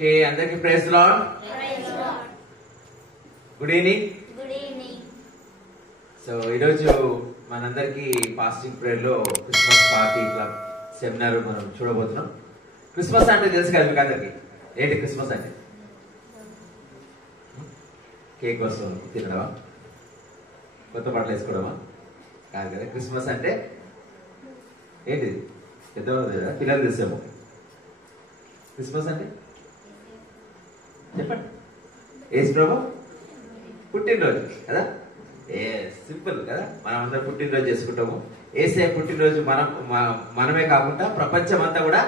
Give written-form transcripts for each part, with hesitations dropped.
Okay, అందరికి praise lord. Good evening. So ఈరోజు మనందరికి ఫాస్టింగ్ ప్రేయర్ లో క్రిస్మస్ పార్టీ క్లబ్ సెమినార్ మనం చూడబోతున్నాం. క్రిస్మస్ అంటే తెలుసు కదా మీకు అందరికి. ఏంటి క్రిస్మస్ అంటే? కేక్ వస్తుంది తినడమా, కొత్త బట్టలు వేసుకోవడమా? కాదు కదా. క్రిస్మస్ అంటే ఏంటిది? పెద్దవాళ్ళు కదా, పిల్లలు తెలిసాము. క్రిస్మస్ అంటే చెప్పండి. యేసు ప్రభు పుట్టినరోజు కదా. సింపుల్ కదా. మనం అందరం పుట్టినరోజు చేసుకుంటాము. యేసయ్య పుట్టినరోజు మనమే కాకుండా ప్రపంచం అంతా కూడా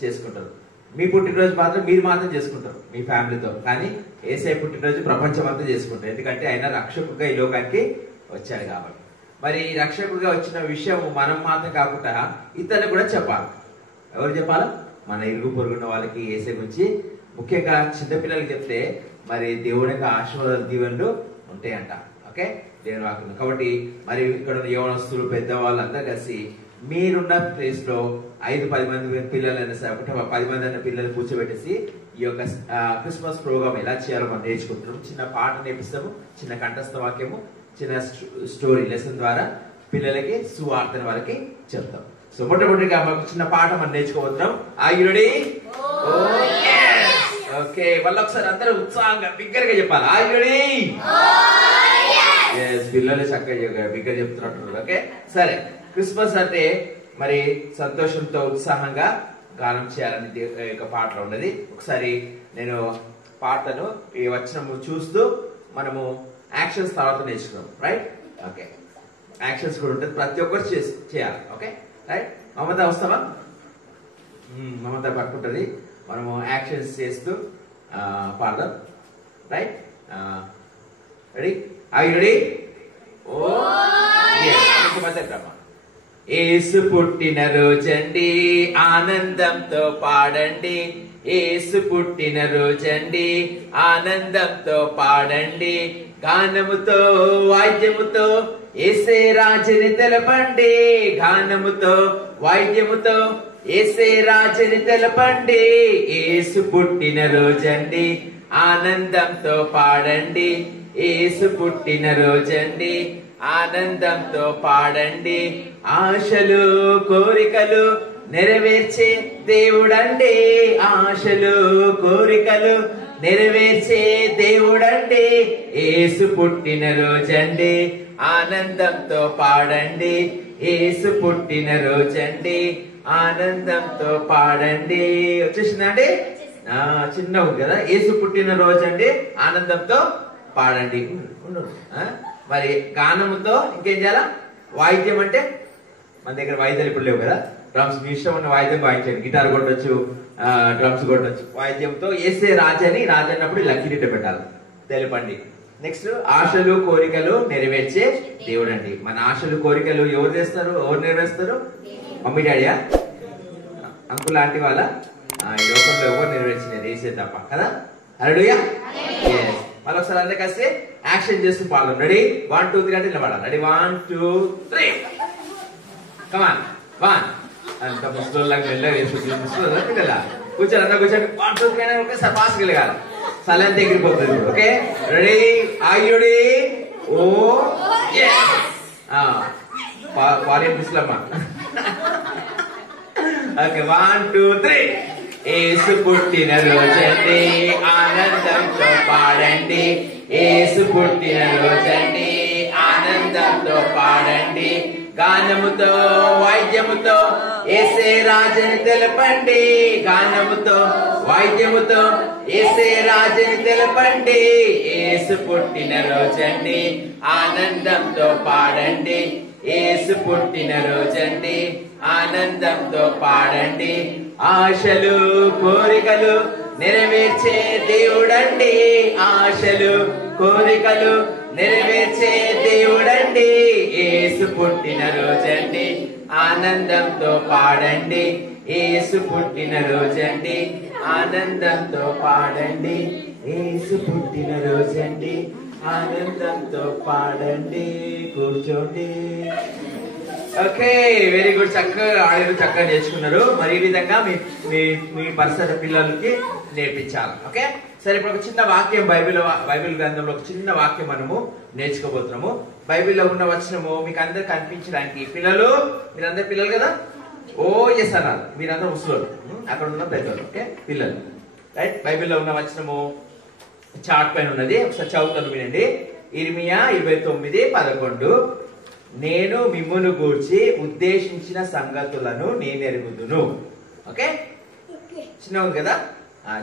చేసుకుంటారు. మీ పుట్టినరోజు మాత్రం మీరు మాత్రం చేసుకుంటారు మీ ఫ్యామిలీతో, కానీ యేసయ్య పుట్టినరోజు ప్రపంచం అంతా చేసుకుంటారు. ఎందుకంటే ఆయన రక్షకుగా ఈ లోకానికి వచ్చాడు కాబట్టి. మరి ఈ రక్షకుగా వచ్చిన విషయం మనం మాత్రం కాకుండా ఇతరులు కూడా చెప్పాలి. ఎవరు చెప్పాలా? మన ఇరుగు పొరుగున్న వాళ్ళకి యేసయ్య గురించి, ముఖ్యంగా చిన్నపిల్లలకి చెప్తే మరి దేవుడి యొక్క ఆశీర్వాదాలు దీవెనలు ఉంటాయంట. ఓకే, దేవుని వాక్యం. కాబట్టి మరి ఇక్కడ ఉన్న యవనస్తులు పెద్దవాళ్ళందరూ కలిసి మీరున్న ప్లేస్ లో 5-10 మంది పిల్లలైనా సరే, 10 మంది అన్న పిల్లలు కూర్చోబెట్టేసి ఈ యొక్క క్రిస్మస్ ప్రోగ్రామ్ ఎలా చేయాలో మనం నేర్చుకుంటున్నాం. చిన్న పాట నేర్పిస్తాము, చిన్న కంఠస్థ వాక్యము, చిన్న స్టోరీ లెసన్ ద్వారా పిల్లలకి సువార్తన వాళ్ళకి చెప్తాం. సో మొట్టమొదటిగా మాకు చిన్న పాట మనం నేర్చుకోబోతున్నాం. Are you ready? ఓకే, మళ్ళీ ఒకసారి అందరూ ఉత్సాహంగా బిగ్గరగా చెప్పాలి. Are you ready? పిల్లలు చక్కగా బిగ్గర చెప్తున్నట్టు. ఓకే, సరే. క్రిస్మస్ అంటే మరి సంతోషంతో ఉత్సాహంగా గానం చేయాలని యొక్క పాటలో ఉన్నది. ఒకసారి నేను పాటను ఈ వచనము చూస్తూ మనము యాక్షన్స్ తర్వాత నేర్చుకున్నాం. రైట్? ఓకే, యాక్షన్స్ కూడా ఉంటుంది, ప్రతి ఒక్కరు చేయాలి. Okay, right. మమత వస్తావా? మమత పట్టుకుంటుంది. మనము యాక్షన్స్ చేస్తూ పాడదాం. Right? Ready? Are you ready? Yesu పుట్టిన రోజండి, ఆనందంతో పాడండి. యేసు పుట్టిన రోజండి, ఆనందంతో పాడండి. గానముతో వాద్యముతో యేసే రాజుని తెలపండి. గానముతో వాద్యముతో యేసే రాజుని తెలపండి. యేసు పుట్టిన రోజండి, ఆనందంతో పాడండి. యేసు పుట్టిన రోజండి, ఆనందంతో పాడండి. ఆశలు కోరికలు నెరవేర్చే దేవుడండి. ఆశలు కోరికలు నెరవేర్చే దేవుడండి. యేసు పుట్టిన రోజండి, ఆనందంతో పాడండి. యేసు పుట్టిన రోజండి, ఆనందంతో పాడండి. వచ్చేసిందండి? చిన్న ఉంది కదా. యేసు పుట్టిన రోజండి, ఆనందంతో పాడండి. మరి గానముతో ఇంకేం చేయాలా? వాయిద్యం అంటే మన దగ్గర వాయిద్యాలు ఇప్పుడు లేవు కదా. డ్రమ్స్, మీ ఇష్టం ఉన్న వాయిద్యం వాయించండి. Guitar కొట్టొచ్చు, drums కొట్టొచ్చు. వాయిద్యంతో యేసే రాజని, రాజన్నప్పుడు ఇలా కిరీట పెట్టాలి, తెలపండి. నెక్స్ట్, ఆశలు కోరికలు నెరవేర్చే దేవుడు అండి. మన ఆశలు కోరికలు ఎవరు చేస్తారు? ఎవరు నెరవేరుస్తారు? మమ్మీ డాడీయా? అంకుల్ లాంటి వాళ్ళ? ఈ లోకంలో ఎవరు నెరవేర్చినది? యేసే తప్ప కదా. హల్లెలూయా. మళ్ళీ ఒకసారి అందరూ కలిసి యాక్షన్ చేస్తూ పాడదాం. రెడీ? 1 2 3 అంటే ఇలా పాడాలి. రెడీ? 1 2 3 కమాన్. 1 అంత ముస్లో లాగా వెళ్ళా వేసుకుంటా కూర్చొని అందరూ కూర్చొని 1 2 3 అని ఒకసారి పాస్ వెళ్ళగాలి. సలన్ ఎగిరిపోతుంది. Okay, ready? Are you ready? ఓ పాలెం ముస్లమ్మా. ఓకే, 1 2 3. యేసు పుట్టిన రోజండి, ఆనందంతో పాడండి. యేసు పుట్టిన రోజండి, ఆనందంతో పాడండి. గానముతో వాయిద్యముతో యేసే రాజని తెలపండి. గానముతో వాయిద్యముతో యేసే రాజని తెలపండి. యేసు పుట్టిన రోజండి, ఆనందంతో పాడండి. యేసు పుట్టిన రోజండి, ఆనందంతో పాడండి. ఆశలు కోరికలు నెరవేర్చే దేవుడండి. ఆశలు కోరికలు నెరవేర్చే దేవుడండి. యేసు పుట్టిన రోజండి, ఆనందంతో పాడండి. యేసు పుట్టిన రోజండి, ఆనందంతో పాడండి. యేసు పుట్టిన రోజండి, ఆనందంతో పాడండి. కూర్చోండి. Okay, very good. చక్కగా ఆడారు, చక్కగా నేర్చుకున్నారు. మరి ఈ విధంగా మీ పరిసర పిల్లలకి నేర్పించాలి. ఓకే, సరే. ఇప్పుడు ఒక చిన్న వాక్యం బైబిల్ గ్రంథంలో ఒక చిన్న వాక్యం మనము నేర్చుకోబోతున్నాము. బైబిల్లో ఉన్న వచనము మీకు అందరు కనిపించడానికి. పిల్లలు, మీరందరు పిల్లలు కదా? ఓ ఎస్ అన్నారు. మీరందరూ ముసలోళ్ళు, అక్కడ ఉన్న పెద్దలు. ఓకే, పిల్లలు. రైట్. బైబిల్లో ఉన్న వచనము చార్ట్ పైన ఉన్నది. ఒకసారి చదువుతాను, వినండి. ఇర్మియా 29:11. నేను మిమ్మును గూర్చి ఉద్దేశించిన సంగతులను నేను ఎరుగుదును. ఓకే, చిన్న ఉంది కదా?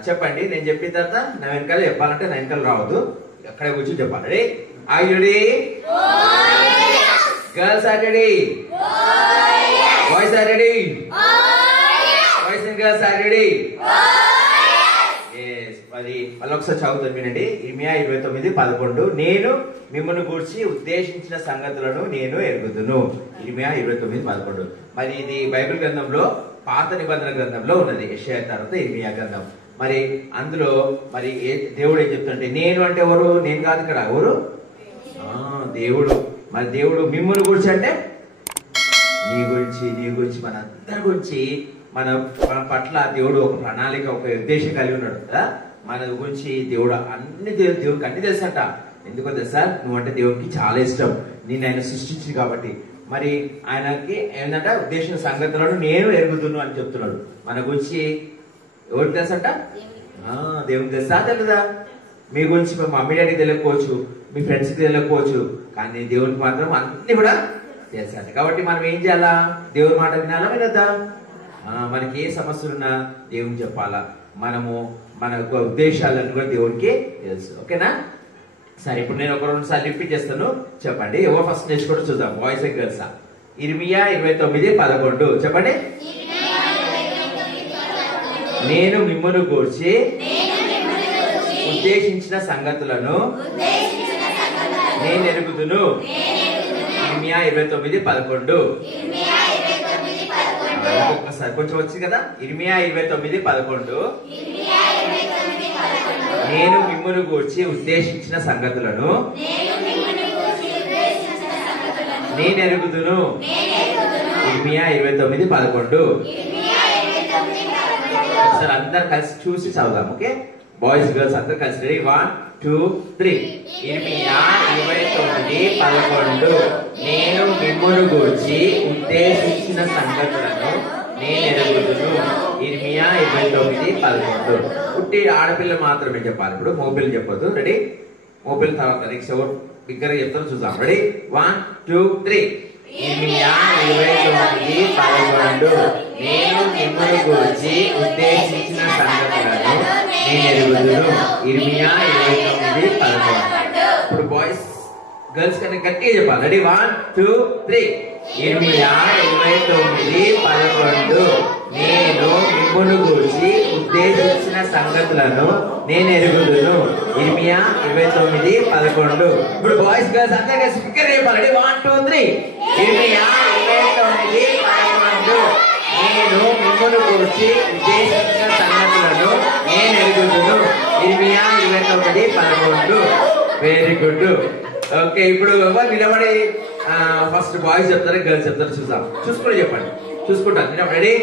చెప్పండి. నేను చెప్పిన తర్వాత నా వెనకాల చెప్పాలంటే నా వెనకాల రావద్దు, అక్కడే కూర్చొని చెప్పాలి. Are you ready? Girls are ready? Boys are ready? Boys and girls are ready? మరి మళ్ళీ ఒకసారి చదువుతాను, వినండి. ఇర్మియా 29:11. నేను మిమ్మల్ని గూర్చి ఉద్దేశించిన సంగతులను నేను ఎరుగుదును. ఇర్మియా 29:11. మరి ఇది బైబిల్ గ్రంథంలో పాత నిబంధన గ్రంథంలో ఉన్నది. యెషయా తర్వాత ఇర్మియా గ్రంథం. మరి అందులో మరి దేవుడు ఏం చెప్తుంటే, నేను అంటే ఎవరు? నేను కాదు ఇక్కడ. ఎవరు? దేవుడు. మరి దేవుడు మిమ్మల్ని గురించి అంటే నీ గురించి మన అందరి గురించి మన పట్ల దేవుడు ఒక ప్రణాళిక, ఒక ఉద్దేశం కలిగి ఉన్నాడు కదా. మన గురించి దేవుడు దేవుడికి అన్ని తెలుసంట. ఎందుకో తెలుసా? నువ్వంటే దేవుడికి చాలా ఇష్టం. నేను ఆయన సృష్టించి కాబట్టి. మరి ఆయనకి ఏంటంటే ఉద్దేశించిన సంగతులను నేను ఎరుగుదును అని చెప్తున్నాడు. మన గురించి ఎవరికి తెలుసంట? దేవుడికి తెలుసా? తెలుదా? మీ గురించి మీ మమ్మీ డాడీకి తెలియకపోవచ్చు, మీ ఫ్రెండ్స్కి తెలియకపోవచ్చు, కానీ దేవుడికి మాత్రం అన్ని కూడా తెలుసంట. కాబట్టి మనం ఏం చేయాలా? దేవుడి మాట వినాలా, వినద్దా? మనకి ఏ సమస్యలున్నా దేవుడికి చెప్పాలా. మనము మన యొక్క ఉద్దేశాలను కూడా దేవుడికి తెలుసు. ఓకేనా? సరే, ఇప్పుడు నేను ఒక 2 సార్లు రిపీట్ చేస్తాను, చెప్పండి. ఎవరు ఫస్ట్ నేర్చుకుంటూ చూద్దాం. Boys and girls. ఇర్మియా 29:11. చెప్పండి. నేను మిమ్మును గూర్చి ఉద్దేశించిన సంగతులను నేను ఎరుగుదును. ఇర్మియా 29:11. ఒక్కొక్కసారి కొంచెం వచ్చింది కదా. ఇర్మియా 29:11. నేను మిమ్మును గూర్చి ఉద్దేశించిన సంగతులను నేను ఎరుగుదును. ఇర్మియా 29:11. ఒకసారి అందరు కలిసి చూసి చదువుదాం. ఓకే, బాయ్స్ గర్ల్స్ అందరు కలిసి. రెడీ? 1 2 3. ఇర్మియా 29:11. నేను మిమ్మును గూర్చి ఉద్దేశించిన సంగతులను నేను ఎరుగుదును. ఇర్మియా 29:11. పుట్టి ఆడపిల్ల మాత్రమే చెప్పాలి. ఇప్పుడు మోపిల్లు చెప్పొద్దు. రెడీ? మోపిల్ తర్వాత నెక్స్ట్ ఎవరు బిగ్గర చెప్తారో చూద్దాం. రెడీ? 1 2 3. ఇర్మియా 29:11. నేను మిమ్మును గూర్చి ఉద్దేశించిన సంగతులను నేను ఎరుగుదును. ఇర్మియా 29:11. ఇప్పుడు బాయ్స్ గర్ల్స్ కన్నా గట్టిగా చెప్పాలి. రెడీ? 1 2 3. ఇర్మియా 29:11. నేను మిమ్మును గూర్చి ఉద్దేశించిన సంగతులను నేను ఎరుగుదును. ఇర్మియా 29:11. ఇప్పుడు బాయ్స్ గర్ల్స్ అందరూ కలిసి బిగ్గరగా చెప్పాలి. రెడీ? 1 2 3. ఇర్మియా 29:11. నేను మిమ్మును గూర్చి ఉద్దేశించిన సంగతులను నేను ఎరుగుదును. ఇర్మియా 29:11. Very good. ఓకే, ఇప్పుడు ఎవరు నిలబడి ఫస్ట్ బాయ్స్ చెప్తారు, గర్ల్స్ చెప్తారు చూద్దాం. చూసుకుని చెప్పండి. చూసుకుంటాను. నేను రెడీ?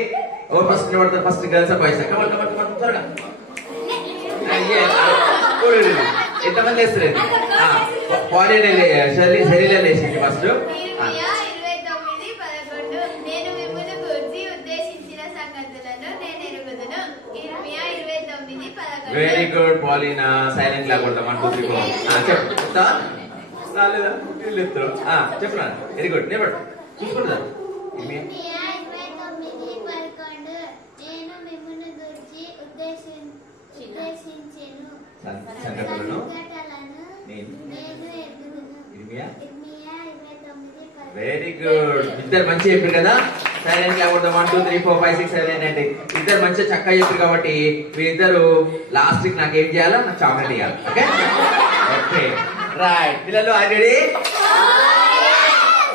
ఎవరు ఫస్ట్ నిలబడతారు? First girls boys? త్వరగా. ఎంతమంది వేస్తారు? శరీరం వేసింది ఫస్ట్. వెరీ గుడ్ పాలినా. సైలెంట్ లేకుండా 1 2 3 4. చెప్తా రాలేదా? చెప్తున్నా. Very good. నిలబడు. చూసుకుంటా. సంగతులను వెరీ గుడ్. ఇద్దరు మంచి చెప్పారు కదా. సైలెంట్ లేకుండా 1 2 3 4 5 6 7 8 9 ఇద్దరు మంచిగా చక్కగా చెప్పారు కాబట్టి మీరిద్దరు లాస్ట్ కి నాకు ఏం చేయాలా? నాకు చాక్లెట్ ఇవ్వాలి. Okay okay right. పిల్లలు రెడీ?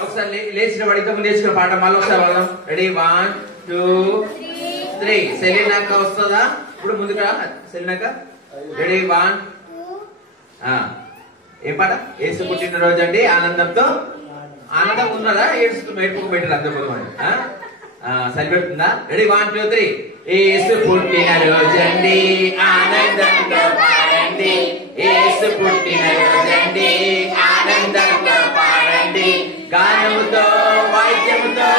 ఒకసారి లేచిన వాడి ఇంతకు నేర్చుకున్న పాట మళ్ళీ ఒకసారి వాడదాం. రెడీ? 1 2 3. సెలీనాక వస్తుందా? ఇప్పుడు ముందుగా సెలీనాక. రెడీ? 1 ఏం పాట? యేసు పుట్టినరోజు అండి ఆనందంతో ఆనందంగా ఉన్నారా? ఏడుపు పెట్టారు అందరూ సరిపెడుతుందా? రెడీ 1 2 3. యేసు పుట్టిన రోజండి ఆనందంతో పాడండి, యేసు పుట్టిన రోజండి ఆనందంతో పాడండి, గానముతో వాయిద్యముతో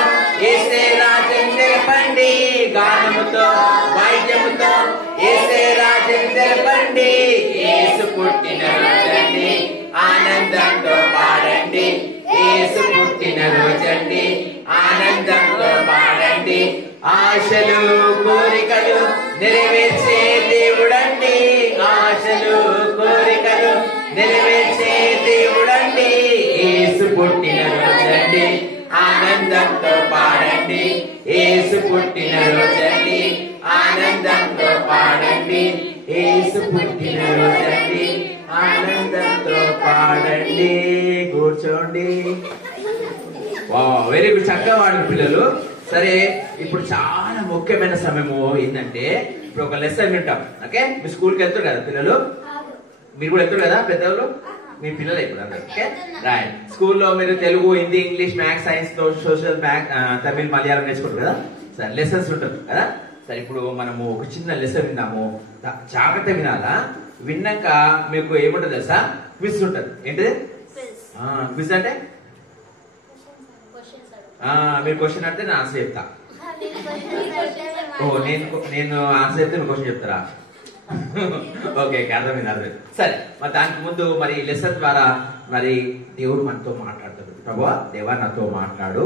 యేసే రాజుని తెలపండి, గానముతో వాయిద్యముతో యేసే రాజుని తెలపండి. యేసు పుట్టిన రోజండి ఆనందంతో పాడండి, యేసు పుట్టిన రోజండి ఆనందంతో పాడండి, ఆశలు కోరికలు నెరవేర్చే దేవుడండి, ఆశలు కోరికలు నెరవేర్చే దేవుడండి. యేసు పుట్టిన రోజండి ఆనందంతో పాడండి, యేసు పుట్టిన రోజండి ఆనందంతో పాడండి, యేసు పుట్టిన రోజండి ఆనందంతో పాడండి. కూర్చోండి. వెరీ గుడ్, చక్కగా వాడిన పిల్లలు. సరే, ఇప్పుడు చాలా ముఖ్యమైన సమయము ఏంటంటే ఇప్పుడు ఒక లెసన్ వింటాం. ఓకే, మీ స్కూల్కి వెళ్తారు కదా పిల్లలు, మీరు కూడా వెళ్తారు కదా పెద్దవాళ్ళు, మీ పిల్లలు ఇప్పుడు అందరు. Okay right. స్కూల్లో మీరు Telugu, Hindi, English, maths, science, social, Tamil, Malayalam నేర్చుకుంటారు కదా. సరే, లెసన్స్ ఉంటుంది కదా. సరే, ఇప్పుడు మనము ఒక చిన్న లెసన్ విన్నాము, జాగ్రత్త వినాలా. విన్నాక మీకు ఏముంటుంది తెలుసా? క్విజ్ ఉంటుంది. ఏంటిది క్విజ్ అంటే? మీరు క్వశ్చన్ అంటే నేను ఆన్సర్ చెప్తా. నేను ఆన్సర్ చెప్తే మీరు క్వశ్చన్ చెప్తారా? ఓకే, అర్థమైంది అర్థమైంది. సరే, మరి దానికి ముందు మరి లెసన్ ద్వారా మరి దేవుడు మనతో మాట్లాడతాడు. ప్రభువా, దేవా నాతో మాట్లాడు,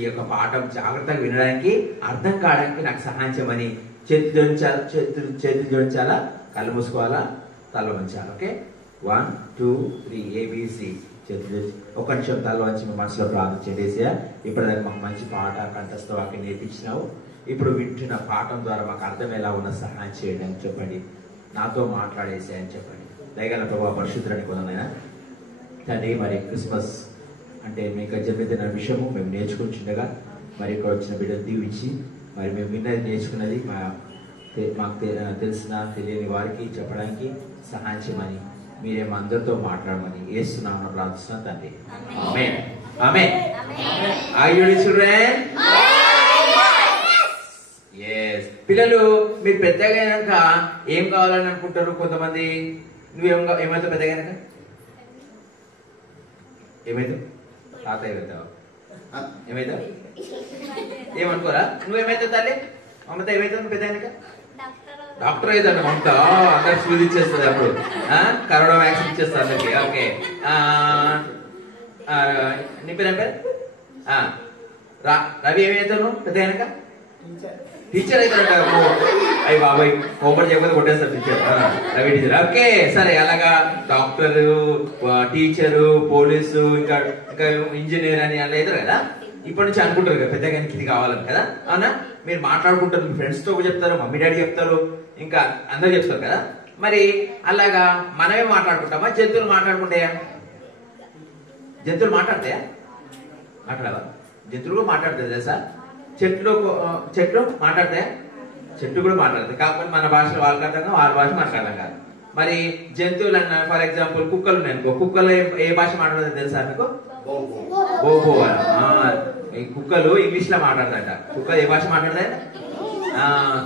ఈ యొక్క పాఠం జాగ్రత్తగా వినడానికి, అర్థం కావడానికి నాకు సహాయం చేయమని చేతులు జోడించాలా, కళ్ళు మూసుకోవాలా, తల వంచాలా. Okay, 1 2 3 ABC. చేతులు ఒక నిమిషం తల వంచి మీ మనసులో ప్రార్థించండి. ఏసయ్యా, ఇప్పటిదాకా మాకు మంచి పాట కంఠస్థ వాక్యం నేర్పించినావు. ఇప్పుడు వింటున్న పాఠం ద్వారా మాకు అర్థం ఎలా ఉన్న సహాయం చేయండి అని చెప్పండి. నాతో మాట్లాడేసి అని చెప్పండి. దయగల ప్రభావ పరిశుద్ధులని కొందనైనా తండ్రి, మరి క్రిస్మస్ అంటే మీకు జన్మదిన విషయము మేము నేర్చుకుంటుండగా మరి ఇక్కడ వచ్చిన బిడ్డలు దీవించి మరి మేము విన్నది నేర్చుకున్నది మాకు తెలిసిన తెలియని వారికి చెప్పడానికి సహాయం చేయమని, మీరేమో అందరితో మాట్లాడమని యేసు నామమున ప్రార్థిస్తున్నాను తండ్రి. Amen. Amen. Are you ready children? yes. పిల్లలు, మీరు పెద్దగా అయినాక ఏం కావాలని అనుకుంటారు? కొంతమంది ఏమైతే పెద్దగా అయినాక ఏమైతావు? తాతయ్య అవుతావా? ఏమైతావు? ఏమనుకోరా? నువ్వేమైతావు తల్లి? మమత ఏమైతావు నువ్వు పెద్ద అయినాక? డాక్టర్ అవుతాను. మమత అందరికి సూది ఇచ్చేస్తుంది, అప్పుడు కరోనా వ్యాక్సిన్ ఇచ్చేస్తుంది అందరికి. ఓకే, నీ పేరు ఏం పేరు? రవి ఏమైతావు నువ్వు పెద్ద అయినాక? టీచర్ అవుతాడు. అయ్యి బాబాయ్, హోంవర్క్ చేయకపోతే కొట్టేస్తారు టీచర్, రవి టీచర్. ఓకే, సరే, అలాగా డాక్టరు, టీచరు, పోలీసు, ఇంకా ఇంకా ఇంజనీర్ అని అలా అవుతారు కదా. ఇప్పటి నుంచి అనుకుంటారు కదా పెద్దగా ఇది కావాలని కదా. అవునా? మీరు మాట్లాడుకుంటారు, మీ ఫ్రెండ్స్ తో చెప్తారు, మమ్మీ డాడీ చెప్తారు, ఇంకా అందరు చెప్తారు కదా. మరి అలాగా మనమే మాట్లాడుకుంటామా? జంతువులు మాట్లాడుకుంటాయా? జంతువులు మాట్లాడతాయా? మాట్లాడవా? జంతువులు కూడా మాట్లాడుతుంది తెలుసా? చెట్లు మాట్లాడతాయా? చెట్లు కూడా మాట్లాడతాయి, కాకపోతే మన భాష వాళ్ళకి అర్థం, వాళ్ళ భాష మాట్లాడతాం కాదు. మరి జంతువులు అన్న, ఫర్ ఎగ్జాంపుల్ కుక్కలు ఉన్నాయి అనుకో, కుక్కలు ఏ భాష మాట్లాడుతుంది తెలుసా మీకు? బోబో. ఈ కుక్కలు ఇంగ్లీష్ లో మాట్లాడతాట. కుక్కలు ఏ భాష మాట్లాడతాయి?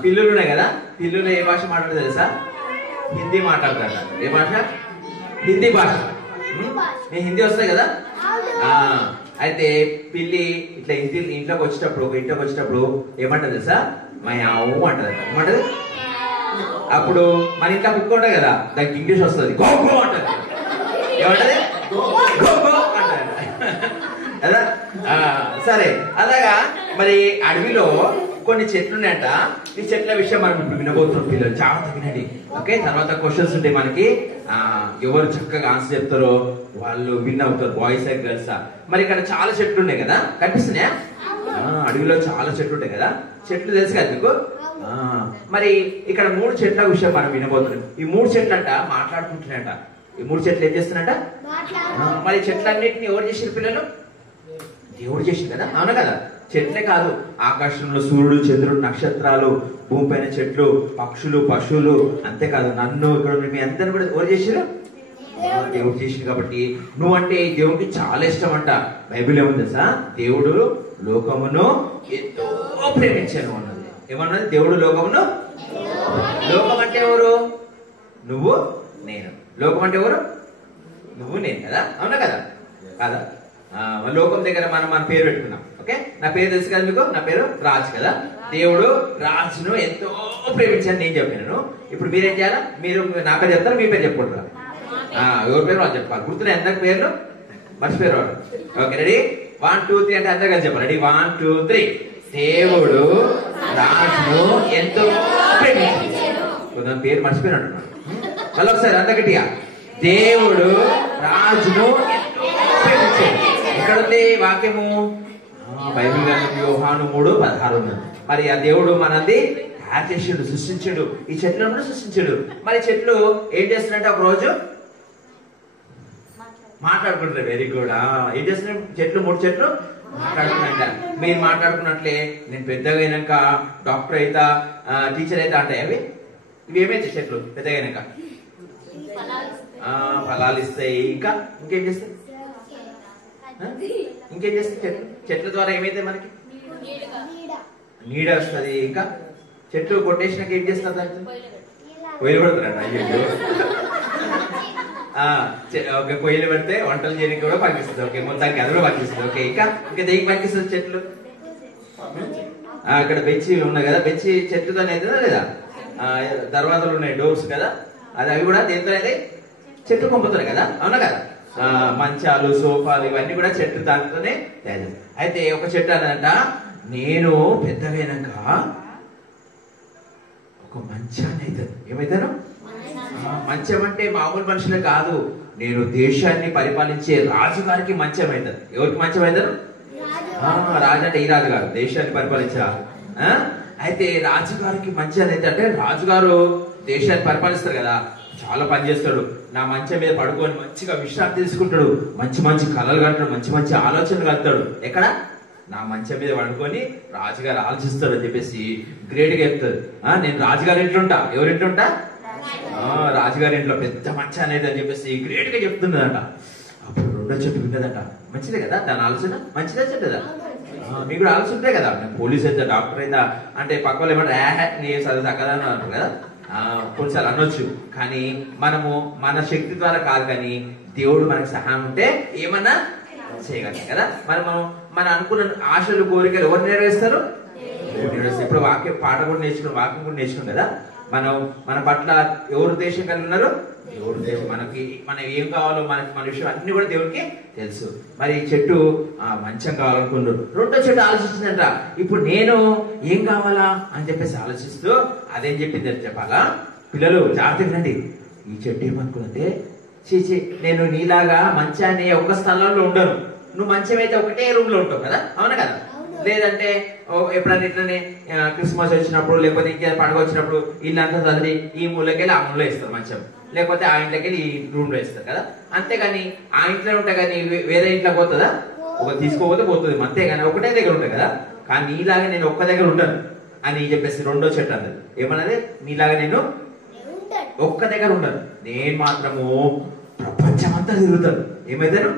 పిల్లులు ఉన్నాయి కదా, పిల్లులు ఏ భాష మాట్లాడతాయి తెలుసా? హిందీ మాట్లాడతాట. ఏ భాష? హిందీ భాష. నేను హిందీ వస్తాయి కదా. అయితే పిల్లి ఇట్లా ఇంట్లోకి వచ్చేటప్పుడు ఏమంటది తెలుసా? మయావు అంటది. ఏమంటది? అప్పుడు మన ఇంట్లో కుక్క ఉంటాయి కదా, దానికి ఇంగ్లీష్ వస్తుంది, గో గో అంటది. ఏమంటది? గో గో అంటది కదా. సరే, అలాగా మరి అడవిలో కొన్ని చెట్లు ఉన్నాయంట. ఈ చెట్ల విషయం మనం ఇప్పుడు వినబోతున్నాం. పిల్లలు జాగ్రత్త వినండి. ఓకే, తర్వాత క్వశ్చన్స్ ఉంటాయి మనకి. ఎవరు చక్కగా ఆన్సర్ చెప్తారో వాళ్ళు విన్ అవుతారు, బాయ్స్ అండ్ గర్ల్స్. మరి ఇక్కడ చాలా చెట్లు ఉన్నాయి కదా, కనిపిస్తున్నాయా? అడవిలో చాలా చెట్లు ఉంటాయి కదా. చెట్లు తెలుసు కదా మీకు? మరి ఇక్కడ 3 చెట్ల విషయం మనం వినబోతున్నాం. ఈ 3 చెట్లు అంట మాట్లాడుకుంటున్నాయంట. ఈ 3 చెట్లు ఏం చేస్తున్నాయంట? మరి చెట్లన్నింటినీ ఎవరు చేసిన పిల్లలు? దేవుడు చేసింది కదా. అవునా కదా? చెట్లే కాదు, ఆకాశంలో సూర్యుడు, చంద్రుడు, నక్షత్రాలు, భూమిపైన చెట్లు, పక్షులు, పశువులు, అంతేకాదు నన్ను, ఇక్కడ మీ అందరిని కూడా ఎవరు చేసారు? దేవుడు చేసింది కాబట్టి నువ్వంటే దేవుడికి చాలా ఇష్టం అంట. బైబిల్ ఏముంది తెలుసా? దేవుడు లోకమును ఎంతో ప్రేమించాను అన్నది. ఏమన్నది? దేవుడు లోకమును. లోకం అంటే ఎవరు? నువ్వు నేను. లోకం అంటే ఎవరు? నువ్వు నేను కదా, అవునా కదా? కాదా? లోకం దగ్గర మనం మన పేరు పెట్టుకున్నాం. ఓకే, నా పేరు తెలుసు కదా మీకు, నా పేరు రాజు కదా. దేవుడు రాజును ఎంతో ప్రేమించాను నేను చెప్పాను. ఇప్పుడు మీరేం చేయాలా? మీరు నాకే చెప్తారు, మీ పేరు చెప్పుకుంటారా? ఎవరి పేరు వాళ్ళు చెప్పాలి. గుర్తున్నాయి అందరికి పేర్లు? మర్చిపోయారు వాళ్ళు. Okay, ready? 1 2 3 అంటే అందరు కలిసి చెప్పాలి. రెడీ? 1 2 3. దేవుడు రాజును ఎంతో ప్రేమించాడు. కొంత పేరు మర్చిపోయిన అంటున్నాడు. మళ్ళీ ఒకసారి అంత గట్టిగా, దేవుడు రాజును ఎంతో ప్రేమించాడు. ఎక్కడ ఉంది వాక్యము? బైబిల్ గ్రంథం యోహాను 3:16 ఉన్నది. మరి ఆ దేవుడు మనది తయారు చేసాడు, సృష్టించాడు. ఈ చెట్లను సృష్టించాడు. మరి చెట్లు ఏం చేస్తున్నాయంటే ఒక రోజు మాట్లాడుకుంటారు. Very good. ఏం చేస్తున్నాయి చెట్లు? 3 చెట్లు మాట్లాడుకున్నాయంట. మీరు మాట్లాడుకున్నట్లే నేను పెద్దగా అయినాక డాక్టర్ అయితా, టీచర్ అయితా అంటే అవి ఇవి ఏమైతే చెట్లు పెద్దగా అయినాక ఫలాలు ఇస్తాయి. ఇంకేం చేస్తాయి? ఇంకేం చేస్తాయి? చెట్ల ద్వారా ఏమైతే మనకి నీడ వస్తుంది. ఇంకా చెట్లు కొట్టేసినాక ఏం చేస్తారు? దానికి పొయ్యిలు పెడతారంట. అయ్యో, ఓకే, పొయ్యిలు పెడితే వంటలు చేయడానికి కూడా పనికిస్తుంది. ఓకే, మొత్తానికి అది కూడా పనికిస్తుంది. ఓకే, ఇంకా దేనికి పనికిస్తుంది చెట్లు? అక్కడ బెంచి ఉన్నాయి కదా, బెంచి చెట్టుతో లేదా? దర్వాజాలు ఉన్నాయి, డోర్స్ కదా, అవి కూడా దేంతో అయితే చెట్టు పంపుతున్నాయి కదా, అవునా కదా? మంచాలు, సోఫాలు ఇవన్నీ కూడా చెట్టు దాంట్లోనే తయారు. అయితే ఒక చెట్టు అనంట, నేను పెద్దగైనాక ఒక మంచాన్ని అవుతాను. ఏమైతాను? మంచం అంటే మామూలు మనుషులే కాదు, నేను దేశాన్ని పరిపాలించే రాజుగారికి మంచం అవుతాను. ఎవరికి మంచం అవుతాను? రాజు అంటే ఈ రాజు గారు, దేశాన్ని పరిపాలించే. అయితే రాజుగారికి మంచాన్ని అయితే అంటే రాజుగారు దేశాన్ని పరిపాలిస్తారు కదా, చాలా పని చేస్తాడు. నా మంచం మీద పడుకొని మంచిగా విశ్రాంతి తీసుకుంటాడు, మంచి మంచి కళలు కంటాడు, మంచి మంచి ఆలోచనలు కలుగుతాడు. ఎక్కడ? నా మంచం మీద పడుకొని రాజుగారు ఆలోచిస్తాడు అని చెప్పేసి గ్రేట్ గా చెప్తాడు. నేను రాజుగారి ఇంట్లో ఉంటా. ఎవరింట్లో ఉంటా? రాజుగారి ఇంట్లో పెద్ద మంచం అనేది అని చెప్పేసి గ్రేట్ గా చెప్తున్నదట. అప్పుడు రెండో చెట్టు విన్నదట. మంచిదే కదా దాని ఆలోచన? మంచిదే చెడ్డదా? మీకు కూడా ఆలోచన ఉంటాయి కదా, నేను పోలీస్ అయితే, డాక్టర్ అయితే అంటే పక్క వాళ్ళు ఏమంటారు, నీ చదువు తగ్గదా అని అంటారు కదా. కొన్నిసార్లు అనొచ్చు, కానీ మనము మన శక్తి ద్వారా కాదు, కానీ దేవుడు మనకి సహాయం ఉంటే ఏమన్నా చేయగలం కదా. మనము మన అనుకున్న ఆశలు, కోరికలు ఎవరు నెరవేరుస్తారు? ఇప్పుడు వాక్యం పాట కూడా నేర్చుకున్నాం, వాక్యం కూడా నేర్చుకున్నాం కదా. మనం మన పట్ల ఎవరు ఉద్దేశం కలిగి ఉన్నారు? దేవుడు ఉద్దేశం. మనకి మనం ఏం కావాలో మనకి మన విషయం అన్ని కూడా దేవుడికి తెలుసు. మరి ఈ చెట్టు మంచం కావాలనుకున్నారు. రెండో చెట్టు ఆలోచించిందంట, ఇప్పుడు నేను ఏం కావాలా అని చెప్పేసి ఆలోచిస్తూ అదేం చెప్పింది చెప్పాలా? పిల్లలు జాగ్రత్తగా రండి. ఈ చెట్టు ఏమనుకున్నదే, చీచి నేను నీలాగా మంచాన్ని ఒక స్థలంలో ఉండను. నువ్వు మంచం అయితే ఒకటే రూమ్ లో ఉంటావు కదా, అవునా కదా? లేదంటే ఎప్పుడైనా ఇట్లనే క్రిస్మస్ వచ్చినప్పుడు, లేకపోతే ఇంకేదో పండుగ వచ్చినప్పుడు ఇల్లంతా చదివి ఈ మూలకెళ్ళి ఆ మూలలో వేస్తారు మంచం, లేకపోతే ఆ ఇంట్లోకి వెళ్ళి ఈ రూమ్ లో వేస్తారు కదా. అంతేగాని ఆ ఇంట్లో ఉంటాయి కానీ వేరే ఇంట్లో పోతుందా? ఒక తీసుకోపోతే పోతుంది, అంతేగాని ఒకటే దగ్గర ఉంటాయి కదా. కానీ నీలాగా నేను ఒక్క దగ్గర ఉంటాను అని చెప్పేసి రెండో చెట్టు అన్నది. ఏమన్నది? నీలాగా నేను ఒక్క దగ్గర ఉండను, నేను మాత్రము ప్రపంచమంతా తిరుగుతాను. ఏమైతాను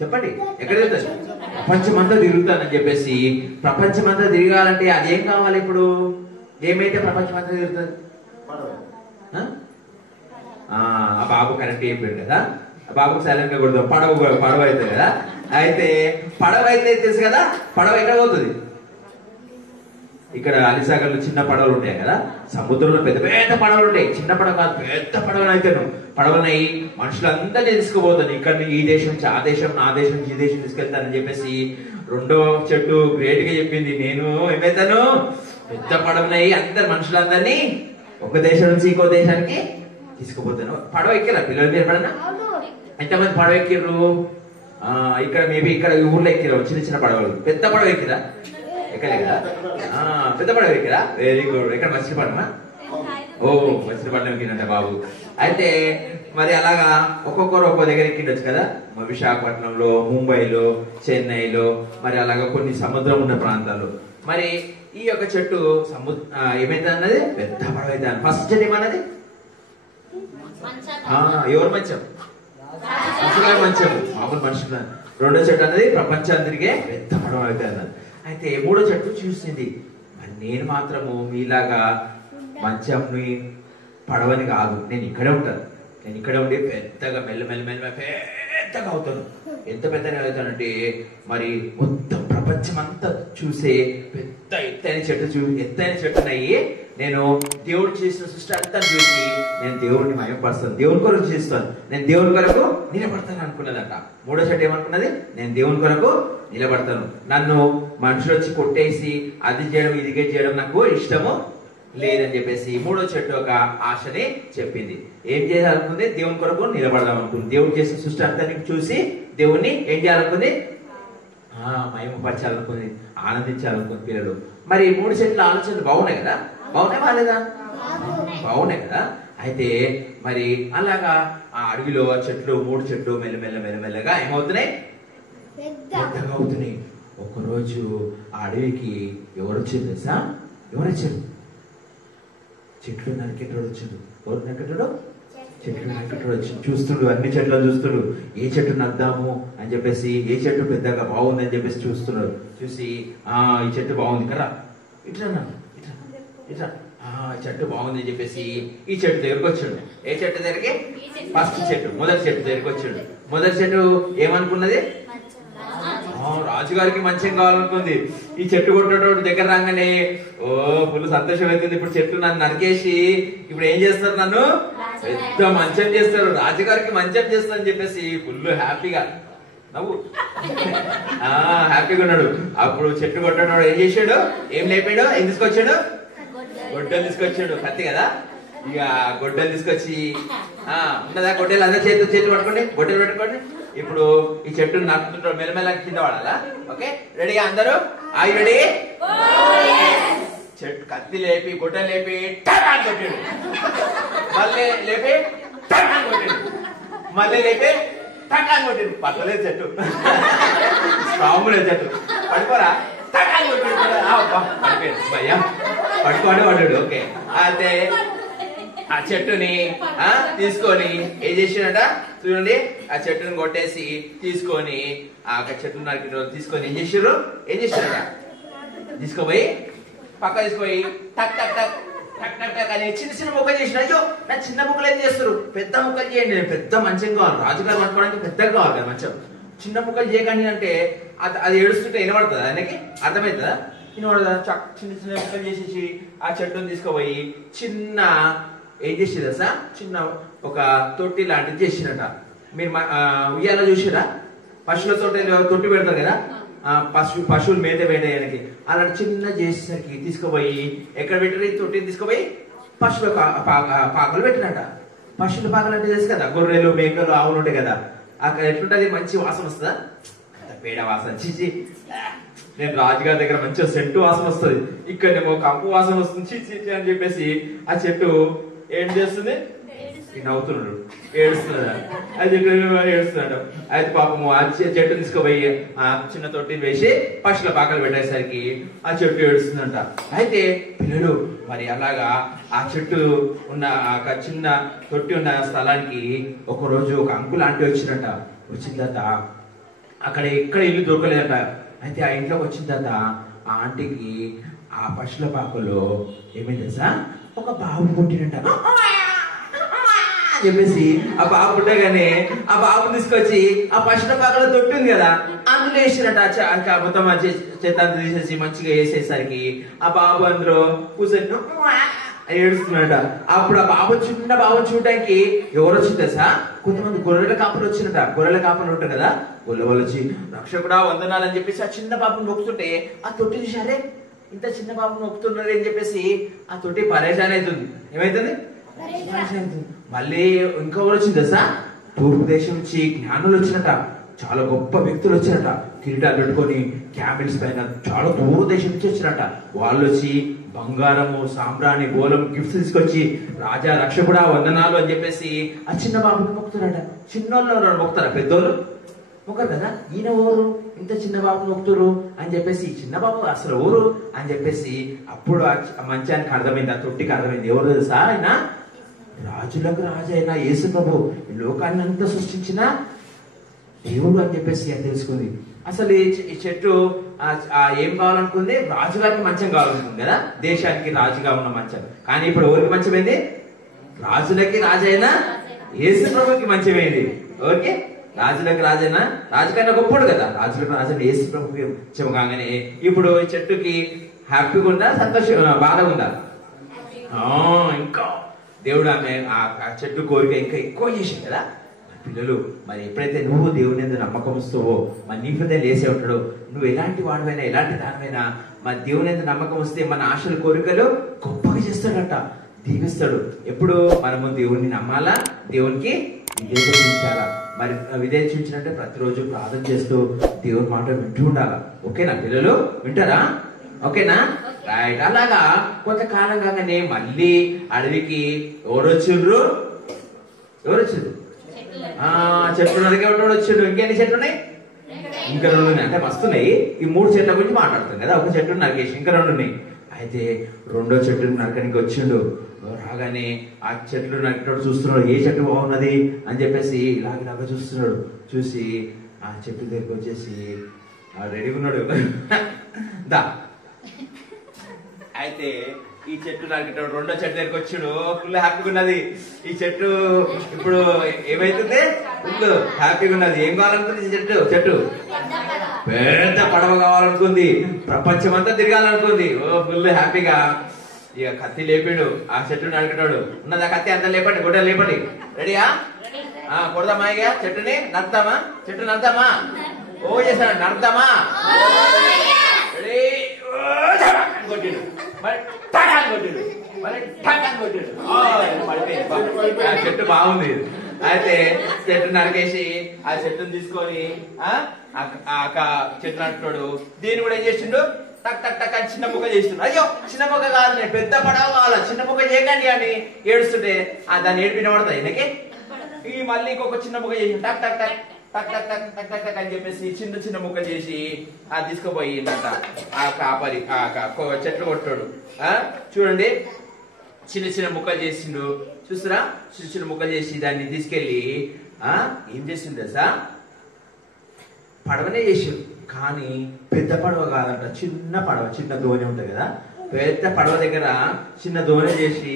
చెప్పండి? ఎక్కడ తిరుగుతాను? ప్రపంచమంతా తిరుగుతానని చెప్పేసి. ప్రపంచమంతా తిరగాలంటే అదేం కావాలి? ఇప్పుడు ఏమైతే ప్రపంచమంతా తిరుగుతుంది? ఆ బాబు కరెక్ట్ అయిపోయాడు కదా. ఆ బాబుకు సైలెంట్ గా కొడతాం. పడవ అవుతుంది కదా. అయితే పడవ అయితే తెలుసు కదా, పడవ ఎక్కడ పోతుంది? ఇక్కడ అలిసాగర్ లో చిన్న పడవలు ఉంటాయి కదా, సముద్రంలో పెద్ద పెద్ద పడవలు ఉంటాయి. చిన్న పడవ కాదు, పెద్ద పడవలు అయితే పడవనై మనుషులంతా తీసుకుపోతాను. ఇక్కడ ఈ దేశం నుంచి ఆ దేశం, ఆ దేశం నుంచి ఈ దేశం తీసుకెళ్తానని చెప్పేసి రెండో చెట్టు గ్రేట్ గా చెప్పింది, నేను ఏమైతాను పెద్ద పడవనై అందరు మనుషులందరినీ ఒక దేశం నుంచి ఇంకో దేశానికి తీసుకుపోతాను. పడవ ఎక్కిరా పిల్లలు? మీరు ఎప్పుడన్నా ఎంతమంది పడవ ఎక్కిర్రు? ఇక్కడ మేబీ ఇక్కడ ఊర్లో ఎక్కిరా చిన్న చిన్న పడవలు. పెద్ద పడవ ఎక్కిరా? ఎక్కలే కదా. పెద్ద పడవ ఎక్కిరా? Very good. ఎక్కడ మచిలీపట్నమా? ఓ మచిలీపట్నం ఎక్కిందంట బాబు. అయితే మరి అలాగా ఒక్కొక్కరు ఒక్కో దగ్గర ఎక్కిండొచ్చు కదా. విశాఖపట్నంలో, ముంబైలో, చెన్నైలో, మరి అలాగా కొన్ని సముద్రం ఉన్న ప్రాంతాల్లో. మరి ఈ యొక్క చెట్టు ఏమైతే అన్నది? పెద్ద పడవ అయితే. ఫస్ట్ చెట్టు ఏమన్నది? ఎవరు మంచం? రాజుగారి మంచం, మామూలు మనుషులు. రెండో చెట్టు అనేది ప్రపంచాన్ని తిరిగే పెద్ద పడవ అన్నది. అయితే మూడో చెట్టు చూసింది, నేను మాత్రము మీలాగా మంచంని పడవని కాదు, నేను ఇక్కడే ఉంటాను. నేను ఇక్కడే ఉండి పెద్దగా మెల్ల పెద్దగా అవుతాను. ఎంత పెద్దగా అవుతానంటే మరి మొత్తం ప్రపంచం అంతా చూసే పెద్ద ఎత్తైన చెట్టునయ్యి నేను దేవుడు చేసిన సృష్టి అంతా చూసి నేను దేవుడిని మయంపరుస్తాను, దేవుని కొరకు చేస్తాను, నేను దేవుని కొరకు నిలబడతాను అనుకున్నదంట. మూడో చెట్టు ఏమనుకున్నది? నేను దేవుని కొరకు నిలబడతాను, నన్ను మనుషులు వచ్చి కొట్టేసి అది చేయడం ఇది చేయడం నాకు ఇష్టము లేదని చెప్పేసి మూడో చెట్టు ఒక ఆశని చెప్పింది. ఏం చేయాలనుకుంది? దేవుని కొరకు నిలబడదాం అనుకుంది. దేవుడు చేసిన సృష్టి అంతా చూసి దేవుణ్ణి ఏం చేయాలనుకుంది? మహిమపరచాలనుకుంది, ఆనందించాలనుకుంది పిల్లలు. మరి మూడు చెట్ల ఆలోచనలు బాగున్నాయి కదా? బాగున్నాయి బాగాలేదా? బాగున్నాయి కదా? అయితే మరి అలాగా ఆ అడవిలో చెట్లు, మూడు చెట్లు మెల్లమెల్లగా ఏమవుతున్నాయి? పెద్దగా అవుతున్నాయి. ఒకరోజు ఆ అడవికి ఎవరు వచ్చారు తెలుసా? ఎవరు వచ్చారు? చెట్లు నరికేటోడు వచ్చాడు. ఎవరు నరికేటోడు? చెట్లు నరికేటోడు వచ్చి చూస్తుడు, అన్ని చెట్లను చూస్తుడు, ఏ చెట్టు నద్దాము అని చెప్పేసి, ఏ చెట్టు పెద్దగా బాగుంది అని చెప్పేసి చూస్తున్నాడు. చూసి ఈ చెట్టు బాగుంది కదా, ఇట్లా ఇట్లా ఈ చెట్టు బాగుంది అని చెప్పేసి ఈ చెట్టు దగ్గరకు వచ్చాడు. ఏ చెట్టు దగ్గరికి? ఫస్ట్ చెట్టు, మొదటి చెట్టు దగ్గరికి వచ్చాడు. మొదటి చెట్టు ఏమనుకున్నది? రాజుగారికి మంచం కావాలనుకుంది. ఈ చెట్టు కొట్టేటోడు దగ్గర రాగానే ఫుల్ సంతోషం అవుతుంది. ఇప్పుడు చెట్టు నన్ను నరికేసి ఇప్పుడు ఏం చేస్తారు? నన్ను పెద్ద మంచం చేస్తారు, రాజుగారికి మంచం చేస్తారని చెప్పేసి ఫుల్ హ్యాపీగా హ్యాపీగా ఉన్నాడు. అప్పుడు చెట్టు కొట్టేటోడు ఏం చేశాడు? ఏం లేపాడు? ఏం తీసుకొచ్చాడు? గొడ్డలు తీసుకొచ్చాడు. కత్తి కదా, ఇక గొడ్డలు తీసుకొచ్చి ఉన్నదా గొడ్డలు అందరూ చేతులు పట్టుకోండి, గొడ్డలు పెట్టుకోండి. ఇప్పుడు ఈ చెట్టును నరుకుతుంటాడు, మెల్లమెల్ల కింద పడాలా? ఓకే, రెడీగా అందరూ? ఆయి రెడీ? చెట్టు కత్తి లేపి గొడ్డలు లేపి టకాన్ కొట్టాడు, మళ్ళీ లేపి టకాన్ కొట్టాడు, మళ్ళీ లేపి టకాన్ కొట్టాడు. పట్టలేదు చెట్టు, స్ట్రాంగ్ లేదు చెట్టు, పడిపోరా టకాన్ కొట్టాడు. భయ్యా పట్టుకోండి పడ్డాడు. ఓకే, అయితే ఆ చెట్టుని తీసుకొని ఏం చేసినట చూడండి, ఆ చెట్టుని కొట్టేసి తీసుకొని ఆ చెట్టుని నరికి తీసుకొని ఏం చేసినట తీసుకోపోయి పక్క తీసుకుపోయి టక్ టక్ టక్ టక్ టక్ టక్ అని చిన్న ముక్కలు చేసిన. అయ్యో నా చిన్న ముక్కలు ఏం చేస్తారు? పెద్ద ముక్కలు చేయండి, పెద్ద మంచం కావాలి, రాజుగారు పట్టుకోవడానికి పెద్దగా కావాలి కదా మంచం. చిన్న ముక్కలు చేయకండి అంటే అది ఏడుస్తుంటే వినబడుతుందా? ఆయనకి అర్థమవుతుందా? వినబడదా? చిన్న ముక్కలు చేసేసి ఆ చెట్టుని తీసుకుపోయి చిన్న ఏం చేసేది సార్, చిన్న ఒక తొట్టి లాంటిది చేసినట. మీరు ఉయ్యాల చూసిరా? పశువుల తొట్టి పెడతారు కదా, పశువులు మేత వేయడానికి. అలాంటి చిన్న చేసేసరికి తీసుకుపోయి ఎక్కడ పెట్టారు? ఈ తొట్టిని తీసుకుపోయి పశువుల పాకలు పెట్టినట. పశువుల పాకలు అంటే తెలుసు కదా, గొర్రెలు మేకలు ఆవులు ఉంటాయి కదా, అక్కడ ఎట్లుంటది? మంచి వాసన వస్తుందా? పేడ వాసన. చీచి, నేను రాజుగారి దగ్గర మంచిగా సెంటు వాసన వస్తుంది, ఇక్కడేమో కంపు వాసన వస్తుంది, చీచి అని చెప్పేసి ఆ చెట్టు ఏం చేస్తుంది? నవ్వుతున్నాడు, ఏడుస్తున్నాడు. ఆ చెట్టు ఏడుస్తున్నాడు. అయితే పాపము ఆ చెట్టు తీసుకుపోయి ఆ చిన్న తొట్టిని వేసి పశువుల పాకలు పెట్టేసరికి ఆ చెట్టు ఏడుస్తుందంట. అయితే పిల్లలు మరి అలాగా ఆ చెట్టు ఉన్న ఒక చిన్న తొట్టి ఉన్న స్థలానికి ఒక రోజు ఒక అంకుల్ ఆంటీ వచ్చిందంట. వచ్చిన తర్వాత అక్కడ ఎక్కడ ఇల్లు దొరకలేదట. అయితే ఆ ఇంట్లోకి వచ్చిన తర్వాత ఆ ఆంటీకి ఆ పశువుల పాకలో ఏమైంది తెలుసా? ఒక బాబు పుట్టినట్ట చెప్పేసి ఆ బాబు పుట్టగానే ఆ బాబుని తీసుకొచ్చి ఆ పశువుల పాకలో తొట్టింది కదా అందులో వేసినట్ట. మొత్తం చెత్త తీసేసి మంచిగా వేసేసరికి ఆ బాబు అందులో కూర్చొని ఏడుస్తున్నాడ. అప్పుడు ఆ బాబు చిన్న బాబు చూడటానికి ఎవరు వచ్చింది తెలుసా? కొంతమంది గొర్రెల కాపులు వచ్చినట. గొర్రెల కాపులు ఉంటారు కదా, గొర్రెల వాళ్ళు వచ్చి రక్షకుడా వందనాలని చెప్పేసి ఆ చిన్న బాబుని నొక్కుతుంటే ఆ తొట్టి చూసారే, ఇంత చిన్న బాబుని నొక్కుతున్నారు అని చెప్పేసి ఆ తొట్టి పరేషాన్ అవుతుంది. ఏమైతుంది? మళ్ళీ ఇంకొకరు వచ్చింది తెలుసా? తూర్పు దేశం నుంచి జ్ఞానులు వచ్చినట, చాలా గొప్ప వ్యక్తులు వచ్చినట, కిరీటాలు పెట్టుకొని క్యామిల్స్ పైన చాలా దూర దేశం నుంచి వచ్చినట. వాళ్ళు వచ్చి బంగారము, సాంబ్రాణి, బోలం గిఫ్ట్స్ తీసుకొచ్చి రాజా రక్షకుడా వందనాలు అని చెప్పేసి ఆ చిన్న బాబుని మొక్కుతారట. చిన్నోళ్ళు మొక్కుతారా? పెద్దోళ్ళు మొక్కరు కదా. ఈయన ఊరు ఇంత చిన్న బాబుని మొక్కుతారు అని చెప్పేసి, చిన్న బాబు అసలు ఊరు అని చెప్పేసి అప్పుడు ఆ మంచానికి అర్థమైంది, ఆ తొట్టికి అర్థమైంది. ఎవరు తెలుసా? ఆయన రాజులకు రాజు అయిన యేసు ప్రభు ఈ లోకాన్ని అంతా సృష్టించిన దేవుడు అని చెప్పేసి అని తెలుసుకుంది. అసలు ఈ చెట్టు ఏం కావాలనుకుంది? రాజుగారికి మంచం కావాలనుకుంది కదా, దేశానికి రాజుగా ఉన్న మంచం. కానీ ఇప్పుడు ఎవరికి మంచమైంది? రాజులకి రాజైన యేసు ప్రభుకి మంచమైంది. ఓకే, రాజులకు రాజైన, రాజు కన్నా గొప్పడు కదా, రాజులకు రాజైన యేసు ప్రభుకి మంచం కాగానే ఇప్పుడు ఈ చెట్టుకి హ్యాపీగా ఉందా, సంతోషం, బాధగా ఉందా? ఇంకా దేవుడు ఆమె ఆ చెట్టు కోరిక ఇంకా ఎక్కువ చేసింది కదా. పిల్లలు, మరి ఎప్పుడైతే నువ్వు దేవుని మీద నమ్మకం వస్తావో, మరి నీ హృదయం లేసే ఉంటాడో, నువ్వు ఎలాంటి వాడివైనా ఎలాంటి దానివైనా మరి దేవుని మీద నమ్మకం వస్తే మన ఆశలు కోరికలు గొప్పగా చేస్తాడట, దీవిస్తాడు. ఎప్పుడు మనము దేవుణ్ణి నమ్మాలా, దేవునికి విధేయించాలా. మరి విధేయించినట్టే ప్రతిరోజు ప్రార్థన చేస్తూ దేవుని మాట వింటూ ఉండాలా. ఓకేనా పిల్లలు, వింటారా? ఓకేనా, రైట్. అలాగా కొంతకాలం కాగానే మళ్ళీ అడవికి ఎవరు వచ్చిండ్రు? చెట్లు నరికే ఉన్నాడు వచ్చాడు. ఇంకెన్ని చెట్లు ఉన్నాయి? ఇంకా 2 ఉన్నాయి. అంటే మస్తున్నాయి. ఈ 3 చెట్ల గురించి మాట్లాడుతాం కదా. ఒక చెట్టు నరికేసి ఇంకా 2 ఉన్నాయి. అయితే 2వ చెట్టు నరకడానికి వచ్చిండు. రాగానే ఆ చెట్లు నరికేటోడు చూస్తున్నాడు, ఏ చెట్టు బాగున్నది అని చెప్పేసి ఇలాగ చూస్తున్నాడు. చూసి ఆ చెట్టు దగ్గరికి వచ్చేసి రెడీగా ఉన్నాడు దా. అయితే ఈ చెట్టు నరికేటోడు 2వ చెట్టు దగ్గరికి వచ్చాడు. ఫుల్ హ్యాపీగా ఉన్నది. ఈ చెట్టు ఇప్పుడు ఏమైతుంది? ఫుల్ హ్యాపీగా ఉన్నది. ఏం కావాలనుకుంది ఈ చెట్టు? పెద్ద పడవ కావాలనుకుంది, ప్రపంచం అంతా తిరగాలనుకుంది. ఫుల్ హ్యాపీగా ఇక కత్తి లేపాడు. ఆ చెట్టు నరికేటోడు ఉన్నది. ఆ కత్తి అంతా లేపండి, గుడ్డ లేపండి. రెడీయా? కొడదామా? ఇక చెట్టుని నడతామా? చెట్టు నడతామా? ఓ చేశాడు, నడతామా? రెడీ, కొట్టిడు, మరి కొట్టిడు, మరి కొట్టిడు. చెట్టు బాగుంది. అయితే చెట్టు నరికేసి ఆ చెట్టును తీసుకొని చెట్టు నడుపుతాడు. దీన్ని కూడా ఏం చేసిండు? టక్ టక్ టక్ అని చిన్న ముక్క చేస్తుండు. అయ్యో చిన్న ముక్క కాదు, నేను పెద్ద పడవ కావాలా, చిన్న ముక్క చేయకండి అని ఏడుస్తుంటే దాన్ని ఏడు వినబడతాయి ఆయనకి. ఈ మళ్ళీ ఇంకొక చిన్న ముక్క చేసి టక్ టక్ టక్ టక్ టక్ టక్ టక్ టక్ టక్ అని చెప్పేసి చిన్న చిన్న ముక్క చేసి తీసుకుపోయిందంట ఆ కాపరి. చెట్లు కొట్టాడు. చూడండి, చిన్న చిన్న ముక్కలు చేసిండు. చూస్తారా? చిన్న చిన్న ముక్కలు చేసి దాన్ని తీసుకెళ్లి ఏం చేసిండు తెలుసా? పడవనే చేసిండు. కానీ పెద్ద పడవ కాదంట, చిన్న పడవ, చిన్న దోణి ఉంటుంది కదా, పెద్ద పడవ దగ్గర చిన్న దోణి చేసి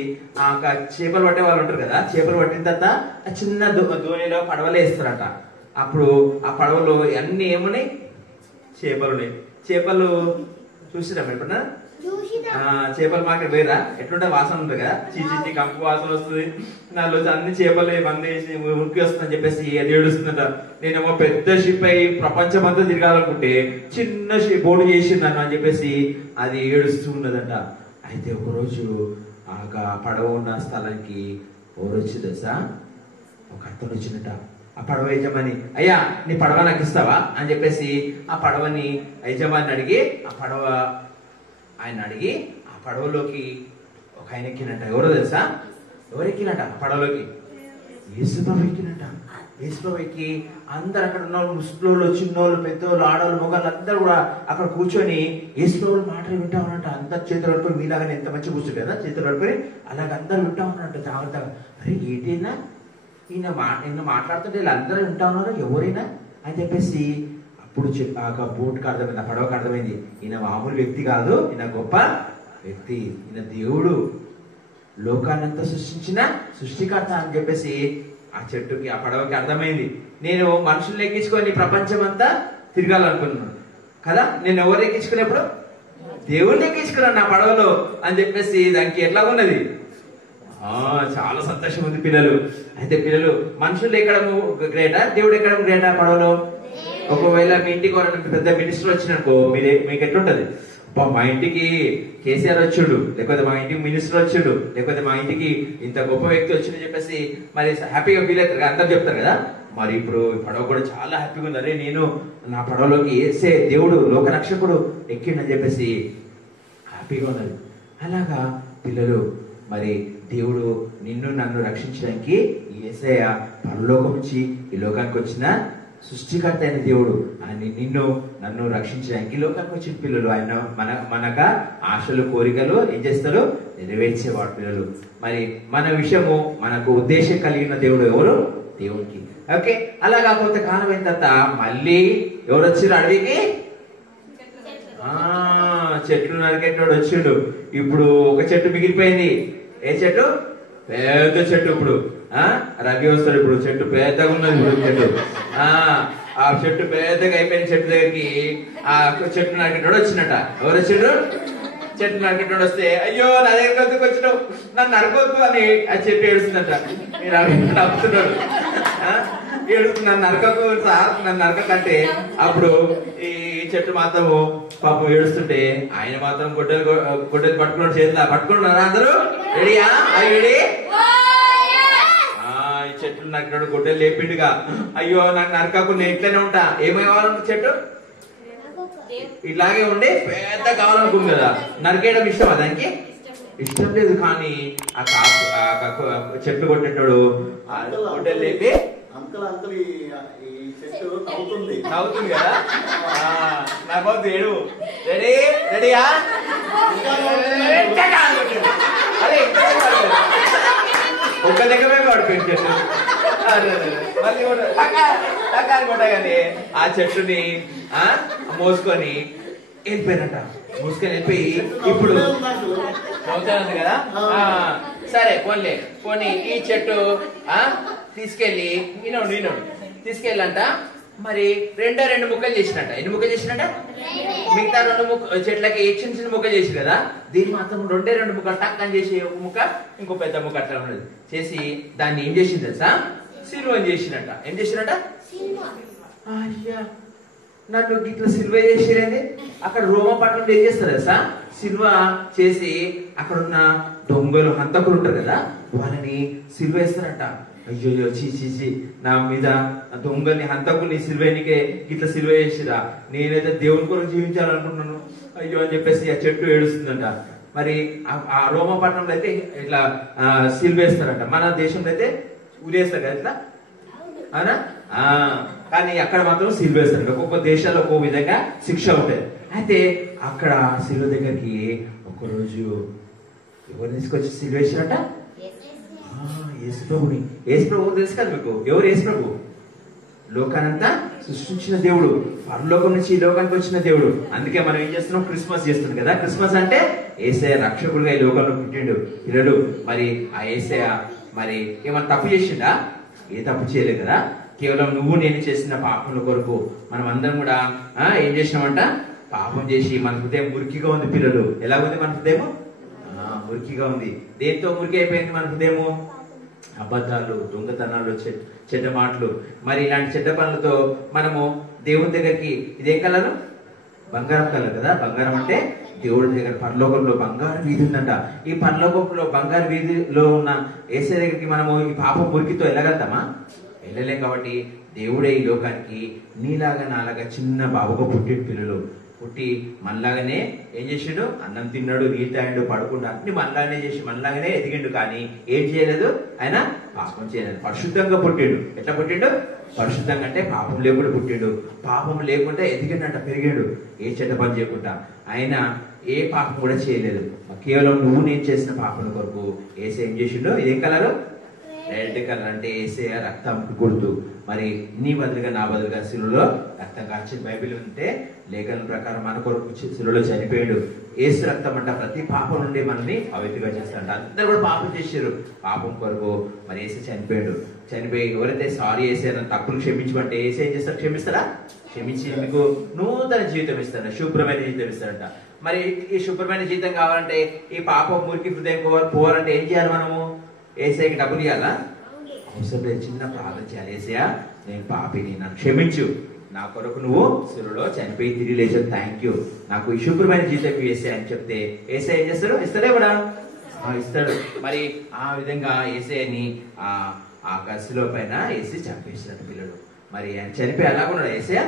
చేపలు పట్టే వాళ్ళు ఉంటారు కదా, చేపలు పట్టిన తర్వాత ఆ చిన్న దోణిలో పడవలే వేస్తారట. అప్పుడు ఆ పడవలో అన్ని ఏమున్నాయి? చేపలు ఉన్నాయి. చేపలు చూసిరా ఎప్పుడన్నా? చేపలు మార్కెట్ వేరా ఎట్లుంటే వాసన ఉంటుంది కదా, చీచి కంపు వాసన వస్తుంది. నాలో అన్ని చేపలు బంద్ చేసి ఉరికి వస్తుందని చెప్పేసి అది ఏడుస్తుందట. నేనేమో పెద్ద షిప్ అయి ప్రపంచం అంతా తిరగాలనుకుంటే చిన్న బోర్డు చేసిందన్న అని చెప్పేసి అది ఏడుస్తూ ఉన్నదట. అయితే ఒకరోజు ఆ పడవ ఉన్న స్థలానికి ఎవరు వచ్చి తెలుసా? ఒక అతను వచ్చినట. ఆ పడవ యజమాని, అయ్యా నీ పడవ నాకు ఇస్తావా అని చెప్పేసి ఆ పడవని యజమాని అడిగి ఆ పడవలోకి ఒక ఆయన ఎక్కినట్ట. ఎవరో తెలుసా? ఎవరు ఎక్కినట్ట ఆ పడవలోకి? యేసుప్రభు ఎక్కినట్ట. యేసుప్రభు ఎక్కి అందరు అక్కడ ఉన్న ముస్లింలు, చిన్నోళ్ళు, పెద్దోళ్ళు, ఆడవాళ్ళు, మొగాళ్ళు అందరూ కూడా అక్కడ కూర్చొని యేసుప్రభు మాటలు వింటా ఉన్నట్ట. అందరు చేతులు పట్టుకొని, మీలాగానే ఎంత మంచి కూర్చోరు కదా, చేతులు పట్టుకొని అలాగ అందరు వింటా ఉన్నట్టు జాగ్రత్తగా. అరే ఏంటైనా ఈయన మాట్లాడుతుంటే వీళ్ళందరూ వింటా ఉన్నారు, ఎవరైనా అని చెప్పేసి అప్పుడు బోట్కి అర్థమైంది, ఆ పడవకు అర్థమైంది, ఈయన మామూలు వ్యక్తి కాదు, ఈయన గొప్ప వ్యక్తి, ఈయన దేవుడు, లోకాన్నంతా సృష్టించిన సృష్టికర్త అని చెప్పేసి ఆ చెట్టుకి, ఆ పడవకి అర్థమైంది. నేను మనుషుల్ని ఎక్కించుకొని ప్రపంచం అంతా తిరగాలనుకున్నాను కదా, నేను ఎవరు ఎక్కించుకునేప్పుడు? దేవుణ్ణి ఎక్కించుకున్నాను నా పడవలో అని చెప్పేసి దానికి ఎట్లా ఉన్నది? చాలా సంతోషం ఉంది పిల్లలు. అయితే పిల్లలు, మనుషులు ఎక్కడము గ్రేటా, దేవుడు ఎక్కడం గ్రేటా పడవలో? ఒకవేళ మీ ఇంటికి పెద్ద మినిస్టర్ వచ్చిననుకో, మీకు ఎట్లుంటది? మా ఇంటికి కేసీఆర్ వచ్చాడు, లేకపోతే మా ఇంటికి మినిస్టర్ వచ్చాడు, లేకపోతే మా ఇంటికి ఇంత గొప్ప వ్యక్తి వచ్చిందని చెప్పేసి మరి హ్యాపీగా ఫీల్ అవుతారు, అందరు చెప్తారు కదా. మరి ఇప్పుడు పడవ కూడా చాలా హ్యాపీగా ఉంది. అరే నేను నా పడవలోకి ఏసే దేవుడు, లోకరక్షకుడు ఎక్కిండని చెప్పేసి హ్యాపీగా ఉన్నది. అలాగా పిల్లలు, మరి దేవుడు నిన్ను నన్ను రక్షించడానికి యేసయ్య పరలోకం నుంచి ఈ లోకానికి వచ్చిన సృష్టికర్త అయిన దేవుడు ఆయన నిన్ను నన్ను రక్షించడానికి లోకానికి వచ్చిన పిల్లలు. ఆయన మనక ఆశలు కోరికలు ఏం చేస్తారు, నెరవేర్చేవాడు పిల్లలు. మరి మన విషయము మనకు ఉద్దేశం కలిగిన దేవుడు ఎవరు, దేవునికి. ఓకే, అలా కాకపోతే కాలం అయిన తర్వాత మళ్ళీ ఎవరు వచ్చిండు అడవికి, చెట్లు నరికేటోడు వచ్చిండు. ఇప్పుడు ఒక చెట్టు మిగిలిపోయింది. ఏ చెట్టు, పెద్ద చెట్టు. ఇప్పుడు రవి వస్తాడు, ఇప్పుడు చెట్టు పెద్దగా ఉన్నది. ఇప్పుడు చెట్టు ఆ చెట్టు పెద్దగా అయిపోయిన చెట్టు దగ్గరికి ఆ చెట్టు నరికేటోడు వచ్చినట. ఎవరు వచ్చిండు, చెట్టు నరికేటోడు వస్తే, అయ్యో నా దగ్గర ఎందుకు వచ్చినావు, నన్ను నరకొద్దు అని ఆ చెట్టు ఏడుస్తుందట. నవ్వుతున్నాడు, ఏడుస్తున్నాను, నరకకు సార్, నన్ను నరకంటే. అప్పుడు ఈ చెట్టు మాత్రము పాపం ఏడుస్తుంటే ఆయన మాత్రం గుడ్డలు పట్టుకున్నాడు, చేతిలో పట్టుకున్నారా అందరూ? రెడీయా? రెడీ? ఈ చెట్లు నరికినాడు, గుడ్డలు లేపిండుగా. అయ్యో నాకు నరకకు, నేను ఇట్లనే ఉంటా. ఏమై కావాలంటే చెట్టు ఇలాగే ఉండి పెద్ద కావాలనుకుంది కదా. నరికేయడం ఇష్టమా దానికి? ఇష్టం లేదు. కానీ ఆ చెట్లు కొట్టేటోడు గుడ్డలు లేపి నవ్వుతుంది కదా. నవ్వద్దు, ఏడు. రెడీ? రెడీయా? అరే ఒక్క దగ్గర పడిపోయింది చెట్టు. మళ్ళీ కొట్టగానే ఆ చెట్టుని మోసుకొని వెళ్ళిపోయినట్ట. మోసుకొని వెళ్ళిపోయి ఇప్పుడు అవుతుంది కదా. సరే పోనీ ఈ చెట్టు తీసుకెళ్ళి ఈనోడు తీసుకెళ్ళంట. మరి రెండు ముక్కలు చేసినట్ట. ఎన్ని ముక్కలు చేసినట్ట? మిగతా 2 చెట్లకి చిన్న చిన్న ముక్కలు చేసి కదా, దీన్ని మాత్రం 2 ముక్కలు టక్ అని చేసి ఒక ముక్క, ఇంకో పెద్ద ముక్క అట్లా ఉన్నది చేసి దాన్ని ఏం చేసింది తెలుసా? సిల్వ చేసినట్ట. ఏం చేసినట్ట? అయ్యా నన్ను ఇట్లా సిల్వ చేసిరేంది. అక్కడ రోమపట్నం ఏం చేస్తారు తెలుసా? సిల్వ చేసి అక్కడ ఉన్న దొంగలు హంతకులు ఉంటారు కదా, వాళ్ళని సిల్వ వేస్తారట. అయ్యో చీ నా మీద దొంగని హంతకుని సిల్వేనికే ఇట్లా సిల్వ చేసిరా, నేనైతే దేవుని కొరకు జీవించాలనుకుంటున్నాను అయ్యో అని చెప్పేసి ఆ చెట్టు ఏడుస్తుందంట. మరి ఆ రోమపట్నంలో అయితే ఇట్లా సిల్వేస్తారంట. మన దేశంలో అయితే ఉరేస్తారు కదా ఇట్లా, అవునా? కానీ అక్కడ మాత్రం సిల్వేస్తారు. ఒక్కొక్క దేశాల్లో ఒక్కొక్క విధంగా శిక్ష ఉంటుంది. అయితే అక్కడ సిల్వ దగ్గరికి ఒకరోజు ఎవరు తీసుకొచ్చి సిల్వేసినట్ట? యేసుప్రభుని. యేసుప్రభు తెలుసు కదా మీకు. ఎవరు యేసుప్రభు? లోకానంతా సృష్టించిన దేవుడు, పరలోకం నుంచి ఈ లోకానికి వచ్చిన దేవుడు. అందుకే మనం ఏం చేస్తున్నాం? క్రిస్మస్ చేస్తున్నాం కదా. క్రిస్మస్ అంటే యేసయ్య రక్షకుడుగా ఈ లోకంలో పుట్టిండు పిల్లలు. మరి ఆ యేసయ్య మరి ఏమన్నా తప్పు చేసిండా? ఏ తప్పు చేయలేదు కదా. కేవలం నువ్వు నేను చేసిన పాపముల కొరకు మనం అందరం కూడా ఏం చేసినామంట? పాపం చేసి మన హృదయం మురికిగా ఉంది పిల్లలు. ఎలా ఉంది మన హృదయం? మురికిగా ఉంది. దేంతో మురికి అయిపోయింది మన హృదయము? అబద్ధాలు, దొంగతనాలు, చెడ్డ మాటలు. మరి ఇలాంటి చెడ్డ పనులతో మనము దేవుని దగ్గరికి, ఇదేం కలరు? బంగారం కలర్ కదా. బంగారం అంటే దేవుడి దగ్గర పరలోకంలో బంగారు వీధి ఉందంట. ఈ పరలోకంలో బంగారు వీధిలో ఉన్న యేసయ్య దగ్గరికి మనము ఈ పాపం మురికితో వెళ్ళగలుగుతామా? వెళ్ళలేం. కాబట్టి దేవుడే ఈ లోకానికి నీలాగా నాలాగా చిన్న బాబుగా పుట్టిన పిల్లలు పుట్టి మనలాగానే ఏం చేసిండు? అన్నం తిన్నాడు, నీళ్ళు తాగాడు, పడుకుండా అన్ని మనలాగానే చేసి మనలాగానే ఎదిగిండు. కానీ ఏం చేయలేదు ఆయన? పాపం చేయలేదు. పరిశుద్ధంగా పుట్టిండు. ఎట్లా పుట్టిండు? పరిశుద్ధంగా అంటే పాపం లేకుండా పుట్టిండు. పాపం లేకుండా ఎదిగిండంట, పెరిగాడు. ఏ చెడ్డ పని చేయకుండా. ఆయన ఏ పాపం కూడా చేయలేదు. కేవలం నువ్వు నేను చేసిన పాపం కొరకు యేసయ్య ఏం చేసిండు? ఇదేం కలరు? Red colour. అంటే యేసయ్య రక్తం గుర్తు. మరి నీ బదులుగా నా బదులుగా శిలువలో రక్తం కార్చిన బైబిల్ ఉంటే లేఖనం ప్రకారం మన కొరకు శిలువలో చనిపోయాడు. యేసు రక్తం అంట ప్రతి పాపం నుండి మనల్ని పవిత్రంగా చేస్తాడంట. అందరూ కూడా పాపం చేశారు. పాపం కొరకు మరి యేసు చనిపోయాడు. చనిపోయి ఎవరైతే సారీ యేసయ్య తప్పులు క్షమించమంటే యేసయ్య ఏం చేస్తాడు? క్షమిస్తారా? క్షమించి మీకు నూతన జీవితం ఇస్తాడు, శుభ్రమైన జీవితం ఇస్తాడంట. మరి ఈ శుభ్రమైన జీవితం కావాలంటే, ఈ పాపం మురికి హృదయం పోవాలంటే ఏం చేయాలి? మనము యేసయ్యకి డబ్బులు ఇవ్వాలా? అవసరం లేదు. చిన్న ప్రార్థన చేయాలి. యేసయ్య నేను పాపిని, నన్ను క్షమించు, నా కొరకు నువ్వు శిలువలో చనిపోయి తిరిగి లేచావు, థ్యాంక్ యూ, నాకు ఈ శుభ్రమైన జీవితం యేసయ్య అని చెప్తే యేసయ్య ఏం చేస్తాడు? ఇస్తాడే కూడా ఇస్తాడు. మరి ఆ విధంగా యేసయ్యని ఆ శిలువ పైన వేసి చంపేసినట్టు పిల్లలు. మరి ఆయన చనిపోయి అలాగున్నాడు. యేసయ్య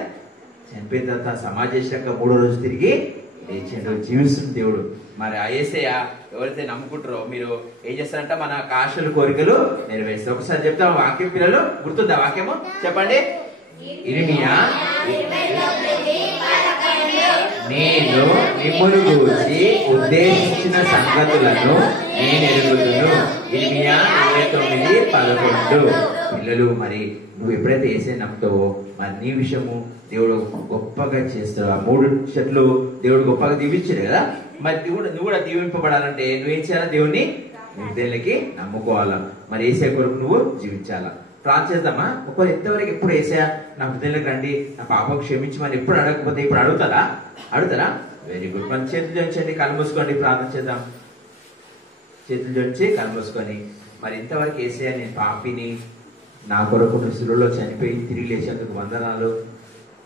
చనిపోయిన తర్వాత సమాజేశాక 3వ రోజు తిరిగి లేచాడు, జీవిస్తున్న దేవుడు. మరి ఆ యేసయ్య ఎవరైతే నమ్ముకుంటారో మీరు ఏం చేస్తారంట? మన ఆశలు కోరికలు నెరవేరుస్తారు. ఒకసారి చెప్తాం వాక్యం పిల్లలు, గుర్తుందా వాక్యము? చెప్పండి. ఇర్మియా నేను మిమ్మును గూర్చి ఉద్దేశించిన సంగతులను నేను ఎరుగుదును. ఇర్మియా 29:11. పిల్లలు, మరి నువ్వు ఎప్పుడైతే యేసయ్యను నమ్ముతావో మరి నీ విషయము దేవుడు గొప్పగా చేస్తావు. ఆ 3 చెట్లు దేవుడు గొప్పగా దీవించాడు కదా. మరి నువ్వు కూడా దీవింపబడాలంటే నువ్వేం చేయాలా? దేవుని దేవునికి నమ్ముకోవాలా. మరి యేసయ్య కొరకు నువ్వు జీవించాలా. ప్రార్థన చేద్దామా? ఒకవేళ ఎంతవరకు ఎప్పుడు యేసయ్య నా హృదయంలోకి రండి, నా పాపం క్షమించమని ఎప్పుడు అడగకపోతే ఇప్పుడు అడుగుతారా? Very good. మన చేతులు జోడించండి, కళ్ళు మూసుకోండి, ప్రార్థన చేద్దాం. చేతులు జోడించి కళ్ళు మూసుకొని, మరి ఇంతవరకు యేసయ్య నేను పాపిని, నా కొరకు శిలువలో చనిపోయి తిరిగి లేచేందుకు వందనాలు,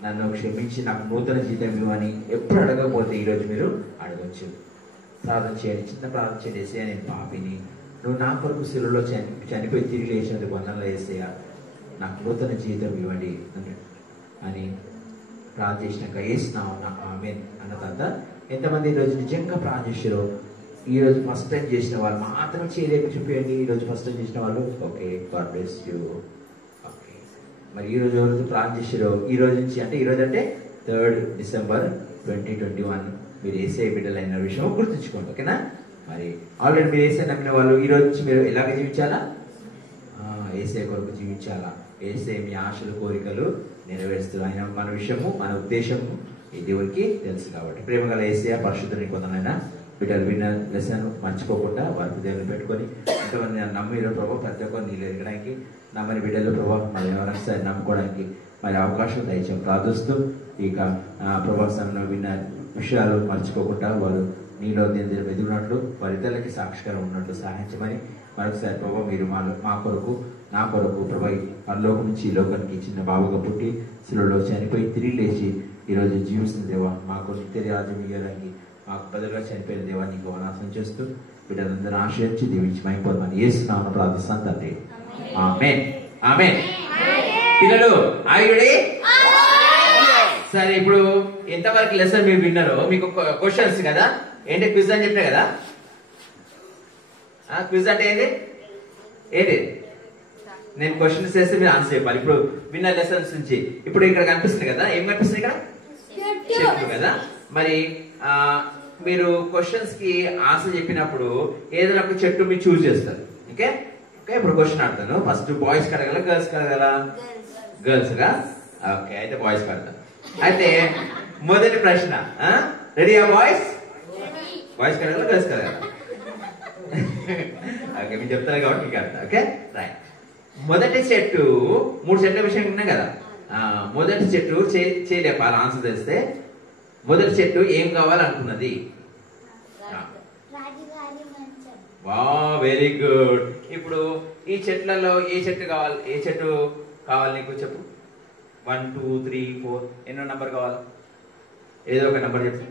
నన్ను క్షమించి నాకు నూతన జీతం ఇవ్వని ఎప్పుడు అడగకపోతే ఈరోజు మీరు అడగచ్చు. ప్రార్థన చేయండి, చిన్న ప్రార్థన చేయండి. యేసయ్య నేను పాపిని, నువ్వు నా కొరకు శిలువలో చనిపోయి తిరిగి లేచేందుకు వందనాలు యేసయ్య, నాకు నూతన జీవితం ఇవ్వండి అని ప్రార్థన చేసినాక వేసినావు ఆమేన్ అన్న తర్వాత ఎంతమంది ఈరోజు నిజంగా ప్రార్థన చేశారో? ఈరోజు ఫస్ట్ టైం చేసిన వాళ్ళు మాత్రం చేయలేక చూపించండి. ఈరోజు ఫస్ట్ టైం చేసిన వాళ్ళు okay, God bless you. Okay, మరి ఈరోజు ఎవరైతే ప్రార్థన చేశారో ఈ రోజు నుంచి అంటే ఈరోజు అంటే 3rd December 2021 మీరు యేసయ్య బిడ్డలైన విషయం గుర్తుంచుకోండి. ఓకేనా? మరి ఆల్రెడీ మీరు యేసయ్య నమ్మిన వాళ్ళు ఈ రోజు నుంచి మీరు ఎలాగ జీవించాలా? యేసయ్య కొరకు జీవించాలా. యేసయ్య మీ ఆశలు కోరికలు నెరవేరుస్తూ ఆయన మన విషయము మన ఉద్దేశము ఈ దేవుడికి తెలుసు కాబట్టి. ప్రేమగల యేసయ్య పరిశుద్ధుని కొందరైనా బిడ్డలు విన్న లెసన్ మర్చిపోకుండా వారి హృదయాన్ని పెట్టుకొని ఎంతమంది నమ్మిన ప్రభావ ప్రతి ఒక్కరు నీళ్ళు ఎరగడానికి నమ్మని బిడ్డలు ప్రభావ మరి ఎవరైనా సరే నమ్ముకోవడానికి మరి అవకాశం దయచేసి ప్రార్థిస్తూ ఇక ప్రభావ సమయంలో విన్న విషయాలు మర్చిపోకుండా వారు నీలో దీని ఎదుగునట్లు వారి ఇతరులకి సాక్షికారం ఉన్నట్లు సహాయించమని మరొకసారి ప్రభావ మీరు మా కొరకు నా కొరకు ప్రభా పరలోకం నుంచి ఈ లోకానికి చిన్న బాబుగా పుట్టి శిలువలో చనిపోయి తిరిగి లేచి ఈరోజు జీవిస్తున్న దేవా మాకు నిత్య రాజ్యం ఇవ్వడానికి మాకు బదులుగా చనిపోయిన దేవా నీకు వనాశనం చేస్తూ బిడ్డలందరూ ఆశ్రయించి దీవించి మైపోదామని యేసునామమున ప్రార్థిస్తాను తండ్రి. ఆమేన్ ఆమేన్. పిల్లలు ఆయుడే సరే, ఇప్పుడు ఎంతవరకు లెసన్ మీరు విన్నారో మీకు క్వశ్చన్స్ కదా. ఏంటి క్విజ్ అని చెప్పినా కదా. క్విజ్ అంటే ఏంటి? నేను క్వశ్చన్స్ వేస్తే మీరు ఆన్సర్ చెప్పాలి. ఇప్పుడు విన్న లెసన్స్ నుంచి ఇప్పుడు ఇక్కడ కనిపిస్తుంది కదా, ఏం కనిపిస్తుంది ఇక్కడ? చెట్లు కదా. మరి మీరు క్వశ్చన్స్ కి ఆన్సర్ చెప్పినప్పుడు ఏదైనా ఒక చెట్టు మీరు చూస్ చేస్తారు. Okay okay. ఇప్పుడు క్వశ్చన్ ఆడతాను. First boys Kadagala girls Kadagala? Girls గా. ఓకే, అయితే బాయ్స్ కడతాను. అయితే మొదటి ప్రశ్న రెడీయా boys? Boys Kadagala girls Kadagala? Okay, మీరు చెప్తారు కాబట్టి మీకు అర్థం. Okay right. మొదటి చెట్టు 3 చెట్ల విషయం విన్నాం కదా. మొదటి చెట్టు చేయలేపాలి ఆన్సర్ తెలిస్తే. మొదటి చెట్టు ఏం కావాలనుకున్నది? వా వెరీ గుడ్. ఇప్పుడు ఈ చెట్లలో ఏ చెట్టు కావాలి నీకు చెప్పు. 1 2 3 4 ఎన్నో నంబర్ కావాలి? ఏదో ఒక నంబర్ చెప్పు.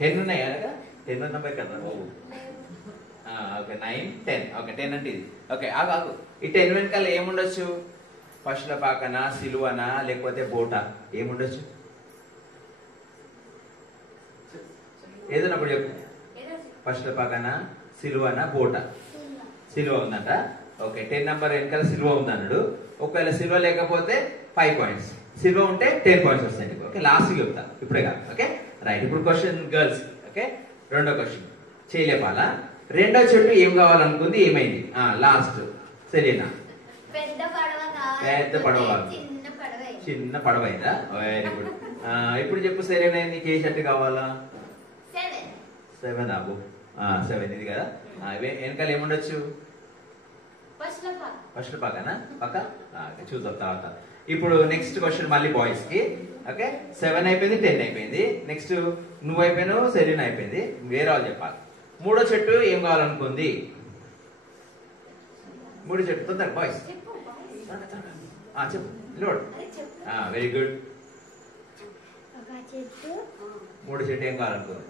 10 ఉన్నాయి కదా. 10 నంబర్ కదా. ఓకే 9 10. ఓకే 10 అంటే ఇది. ఓకే ఆగు. ఈ 10 వెనకాల ఏముండొచ్చు? పశుల పాకన, సిలువనా, లేకపోతే బోటా? ఏముండొచ్చు? ఏదైనా ఒకటి చెప్పు. పశుల పాకన, సిలువనా, బోటా? సిలువ ఉందంట. ఓకే 10 నంబర్ వెనకాల సిలువ ఉందన్నాడు. ఒకవేళ సిలువ లేకపోతే 5 పాయింట్స్, సిలువ ఉంటే 10 పాయింట్స్ వస్తాయి. ఓకే లాస్ట్ చెప్తా ఇప్పుడే కాదు. Okay right. ఇప్పుడు క్వశ్చన్ గర్ల్స్. ఓకే రెండో క్వశ్చన్ చేయలేపాలా. రెండో చెట్టు ఏం కావాలనుకుంది, ఏమైంది? లాస్ట్ సరేనా? పెద్ద పడవ. చిన్న పడవ అయిందా? Very good. ఇప్పుడు చెప్పు సరేనా, నీకు ఏ చెట్టు కావాలా? 7 అబ్బు 7 ఇది కదా. వెనకాల ఏముండొచ్చు? ఫస్ట్ పక్కన పక్క చూద్దాం తర్వాత. ఇప్పుడు నెక్స్ట్ క్వశ్చన్ మళ్ళీ బాయ్స్ కి. ఓకే 7 అయిపోయింది, 10 అయిపోయింది. నెక్స్ట్ నువ్వు అయిపోయినావు, సెరీన్ అయిపోయింది. వేరే వాళ్ళు చెప్పాలి. మూడో చెట్టు ఏం కావాలనుకుంది? మూడో చెట్టు తొందర బాయ్స్ చెప్పు. Load very good. మూడో చెట్టు ఏం కావాలనుకుంది?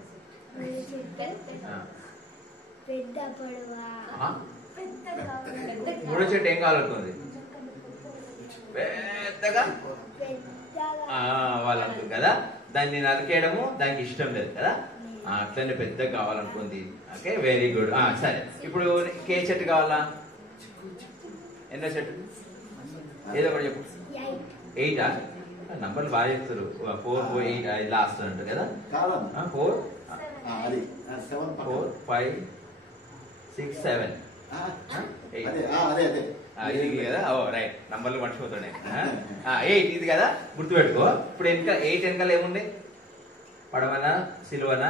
మూడో చెట్టు ఏం కావాలనుకుంది? పెద్దగా వాళ్ళు అనుకుంది కదా. దాన్ని నరికేయడము దానికి ఇష్టం లేదు కదా. అట్లనే పెద్దగా కావాలనుకుంది. Okay very good. సరే ఇప్పుడు ఏ చెట్టు కావాలా? ఎన్నో చెట్టు? ఏదో ఒకటి చెప్పు. 8 నంబర్లు బాగా చెప్తారు. 4 8 ఇలా వస్తున్నట్టు కదా. 4 4 5 6 7 ఇది కదా. ఓ రైట్, నంబర్లు మర్చిపోతాడే. 8 ఇది కదా, గుర్తుపెట్టుకో. ఇప్పుడు 8 వెనకాల ఏముంది? పడవనా సిలువనా?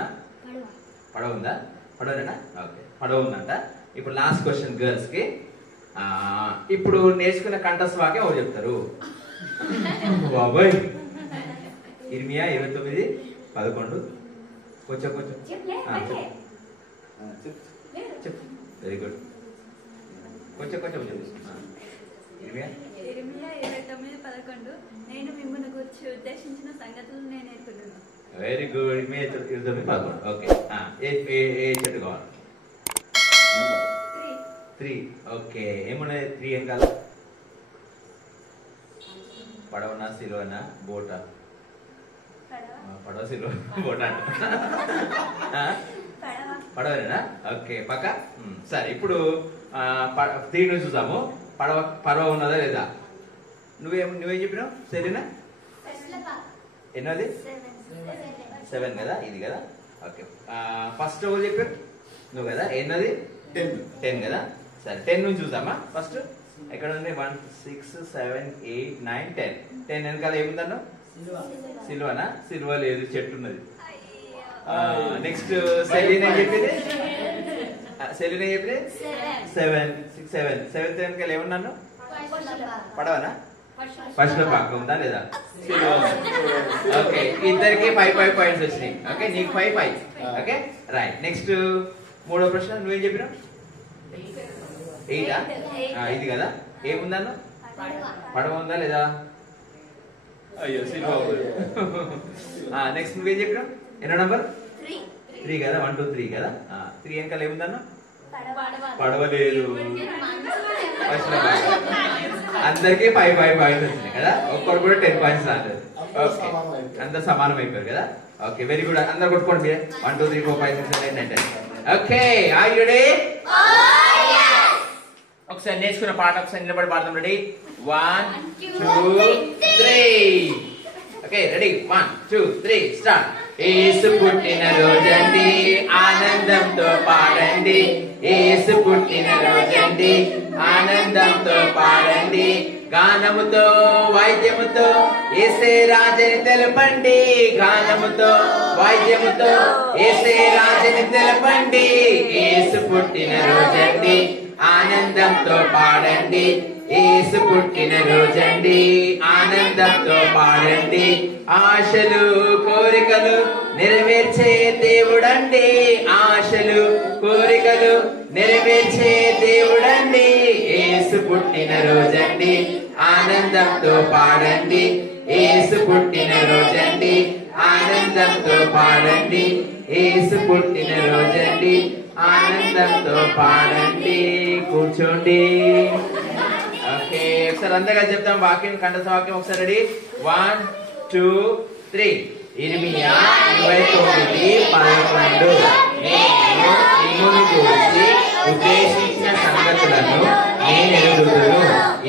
పడవ ఉందా? పడవనా? ఓకే, పడవ ఉందంట. ఇప్పుడు లాస్ట్ క్వశ్చన్ గర్ల్స్ కి. ఇప్పుడు నేర్చుకున్న కంఠస్థ వాక్యం ఎవరు చెప్తారు? బాబాయ్, ఇర్మియా 29:11. కొంచెం చెప్పు. Very good. కొంచెం చెప్పు. ఇర్మియా 29:11. నేను మిమ్మల్ని గురించి ఉద్దేశించిన సంగతులు నేను నేర్చుకున్నాను. Very good. ఇర్మియా 29:11. ఓకే. ఏ చెట్టు కావాలి? 3. ఓకే, ఏమున్నాయి 3 ఏం కాదు? పడవనా సిలువనా బోటా? పడవ సిలువ బోటా అంట. పడవనేనా? ఓకే, పక్క. సరే, ఇప్పుడు 3 నుంచి చూసాము. పడవ ఉన్నదా లేదా? నువ్వేం చెప్పినావు సరేనా? ఎన్నోది? 7 కదా, ఇది కదా. ఓకే, ఫస్ట్ ఎవరు చెప్పారు? నువ్వు కదా. ఎన్నోది? 10 కదా. సరే, 10 నుంచి చూద్దామా. ఫస్ట్ ఎక్కడ ఉంది? 1 6 7 8 9 10. 10 వెనకాల ఏముందన్నా? సిల్వనా? సిల్వ లేదు, చెట్టు ఉన్నది. నెక్స్ట్ సెలీన్ ఏం చెప్పింది? 7 6 7. 7 వెనకాల ఏమన్నాను? పడవనా? ఫస్ట్ పాక ఉందా లేదా? ఓకే, ఇద్దరికి 5 పాయింట్స్ వచ్చినాయి. ఓకే, నీకు 5. Okay, right. నెక్స్ట్ మూడో ప్రశ్న నువ్వేం చెప్పినావు? 8 ఇది కదా. ఏముందన్న? పడవ ఉందా లేదా? అయ్యో, సిల్వ. నెక్స్ట్ నువ్వేం చెప్పినావు? ఎన్నో నంబర్? 3 కదా. 1 2 3 కదా. 3 వెనకాల ఏముందన్న? పడవ లేదు. అందరికి 5 పాయింట్స్ వచ్చినాయి కదా. ఒక్కరు కూడా 10 పాయింట్స్ రాలేదు. ఓకే, అందరు సమానం అయిపోయారు కదా. Okay, very good. అందరు కొట్టుకోండి. 1 2 3 4 5 6 7 8 9 10. Okay, are you ready? ఒకసారి నేర్చుకున్న పాట ఒకసారి నిలబడి పాడతాం. రెడీ? 1 2 3. Okay, ready? 1 2 3 స్టార్ట్. యేసు పుట్టిన రోజండి, ఆనందంతో పాడండి. యేసు పుట్టిన రోజండి, ఆనందంతో పాడండి. గానముతో వాయిద్యముతో యేసే రాజని తెలపండి. గానముతో వాయిద్యముతో యేసే రాజని తెలపండి. యేసు పుట్టిన రోజండి, ఆనందంతో పాడండి. యేసు పుట్టిన రోజండి, ఆనందంతో పాడండి. ఆశలు కోరికలు నెరవేర్చే దేవుడండి. ఆశలు కోరికలు నెరవేర్చే దేవుడండి. యేసు పుట్టిన రోజండి, ఆనందంతో పాడండి. యేసు పుట్టిన రోజండి, ఆనందంతో పాడండి. యేసు పుట్టిన రోజండి, ఆనందంతో పాడండి. కూర్చోండి. ఓకే, ఒకసారి అందరిగా చెప్తాం వాక్యం, కంఠస్థ వాక్యం. ఒకసారి రెడీ? 1 2 3. ఇర్మియా 29:11. నేను మిమ్మును గురించి ఉద్దేశించిన సంగతులను నేను ఎరుగుదును.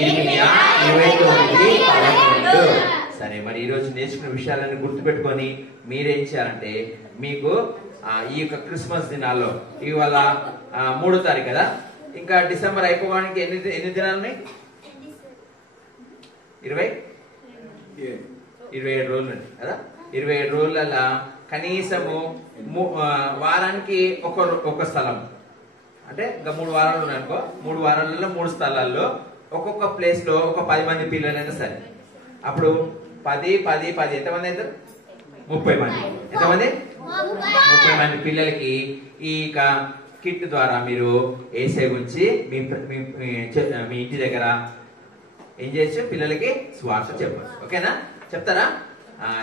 ఇర్మియా 29:11. సరే, మరి ఈ రోజు నేర్చుకున్న విషయాలను గుర్తుపెట్టుకొని మీరేం చేయాలంటే, మీకు ఈ యొక్క క్రిస్మస్ దినాల్లో ఇవాళ 3వ తారీఖు కదా, ఇంకా డిసెంబర్ అయిపోవడానికి ఎన్ని దినాలు ఉన్నాయి? 27 రోజులు కదా. 27 రోజులలో కనీసము వారానికి ఒక స్థలం, అంటే ఇంకా 3 వారాలు ఉన్నాయనుకో, 3 వారాలలో 3 స్థలాల్లో ఒక్కొక్క ప్లేస్ లో ఒక 10 మంది పిల్లలైనా సరే. అప్పుడు 10 10 10 ఎంతమంది అవుతారు? 30 మంది. ఎంతమంది? 30 మంది పిల్లలకి ఈ కిట్ ద్వారా మీరు ఏసే గురించి మీ ఇంటి దగ్గర ఏం చేయొచ్చు? పిల్లలకి సువార్త చెప్పచ్చు. ఓకేనా? చెప్తారా?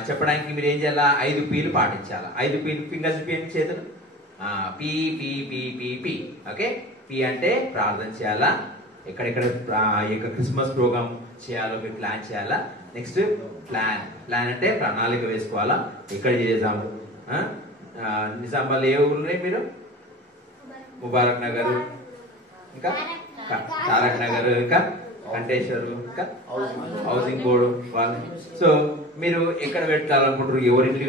చెప్పడానికి మీరు ఏం చేయాలా? 5 P'లు పాటించాలా. 5 P'లు ఫింగర్స్ చూపించండి, చేతులు. P P P P P. Okay, P అంటే ప్రార్థన చేయాలా, ఎక్కడెక్కడ ఈ యొక్క క్రిస్మస్ ప్రోగ్రామ్ చేయాలో మీరు ప్లాన్ చేయాలా. నెక్స్ట్ ప్లాన్ అంటే ప్రణాళిక వేసుకోవాలా. ఎక్కడ చేద్దాము? నిజామాబాద్ ఏ ఊరు ఉన్నాయి మీరు? ముబారక్ నగర్, ఇంకా తారక్ నగర్, ఇంకా కంటేశ్వరు, ఇంకా హౌసింగ్ బోర్డు వాళ్ళు. సో మీరు ఎక్కడ పెట్టాలనుకుంటారు? ఎవరింటికి?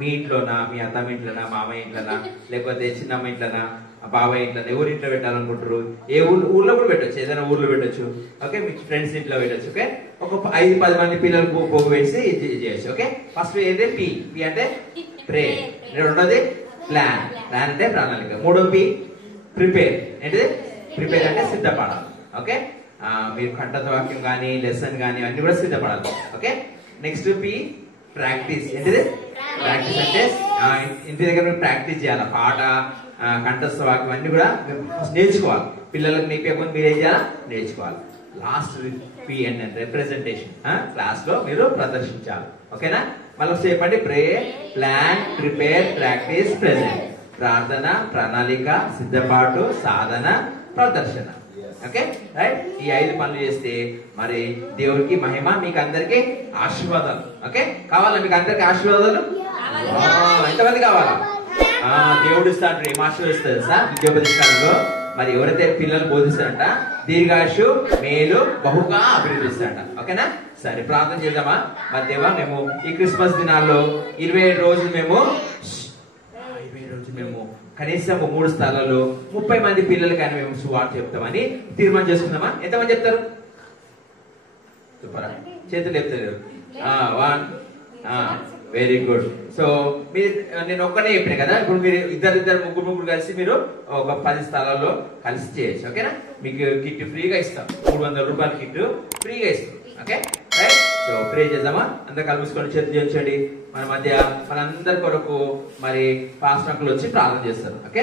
మీ ఇంట్లోనా, మీ అత్తమ్మ ఇంట్లోనా, మామయ్య ఇంట్లోనా, లేకపోతే చిన్నమ్మ ఇంట్లోనా, బాబాయ్ ఇంట్లో, ఎవరి ఇంట్లో పెట్టాలనుకుంటారు? ఏ ఊర్లో కూడా పెట్టచ్చు, ఏదైనా ఊర్లో పెట్టచ్చు. ఓకే, మీ ఫ్రెండ్స్ ఇంట్లో పెట్టచ్చు. ఓకే, ఒక 5-10 మంది పిల్లలకు పోగు వేసి చేయొచ్చు. ఓకే, ఫస్ట్ ఏంటంటే పి అంటే ప్రే, రెండోది ప్లాన్ అంటే ప్రణాళిక, మూడో పి ప్రిపేర్. ఏంటిది? ప్రిపేర్ అంటే సిద్ధపడాలి. ఓకే, మీరు కంఠత వాక్యం కానీ లెసన్ కానీ అన్ని కూడా సిద్ధపడాలి. Okay, next P practice. ఏంటిది? ప్రాక్టీస్ అంటే ఇంటి దగ్గర ప్రాక్టీస్ చేయాలి. పాట, కంఠస్థ వాక్యం అన్ని కూడా నేర్చుకోవాలి. పిల్లలకు నేర్పేయకుండా మీరేం చేయాలి? నేర్చుకోవాలి. లాస్ట్ పి అంటే రిప్రజెంటేషన్, క్లాస్ లో మీరు ప్రదర్శించాలి. ఓకేనా? మళ్ళీ చెప్పండి. ప్రే, ప్లాన్, ప్రిపేర్, ప్రాక్టీస్, ప్రెజెంట్. ప్రార్థన, ప్రణాళిక, సిద్ధపాటు, సాధన, ప్రదర్శన. Okay, right. ఈ 5 పనులు చేస్తే మరి దేవుడికి మహిమ, మీకు అందరికి ఆశీర్వాదాలు. ఓకే, కావాలా మీకు అందరికి ఆశీర్వాదాలు? ఎంతమంది కావాలా? దేవుడు ఇస్తాడు. ఏం ఆశీర్వదిస్తారు సార్? విద్యోపదేశకాలంలో మరి ఎవరైతే పిల్లలు బోధిస్తారంట దీర్ఘాయుషు, మేలు, బహుగా అభివృద్ధిస్తారంట. ఓకేనా? సరే, ప్రార్థన చేద్దామా? మరి దేవా, మేము ఈ క్రిస్మస్ దినాల్లో 27 రోజులు మేము కనీసం 3 స్థలాల్లో 30 మంది పిల్లలు కానీ మేము సువార్త చెప్తామని తీర్మానం చేసుకుందామా? ఎంతమంది చెప్తారు? సూపరా, చేతులు చెప్తారు. 1. Very good. సో మీరు, నేను ఒక్కనే చెప్పిన కదా, ఇప్పుడు మీరు ఇద్దరు ముగ్గురు కలిసి మీరు ఒక 10 స్థలాల్లో కలిసి చేయొచ్చు. ఓకేనా? మీకు కిట్ ఫ్రీగా ఇస్తాం, 300 రూపాయల కిట్ ఫ్రీగా ఇస్తాం. Okay, right. సో ప్రే చేద్దామా? అందరు కలుసుకొని చేతులు చేయించండి. మన మధ్య మనందరి కొరకు మరి పాస్టర్లు వచ్చి ప్రార్థన చేస్తారు. ఓకే.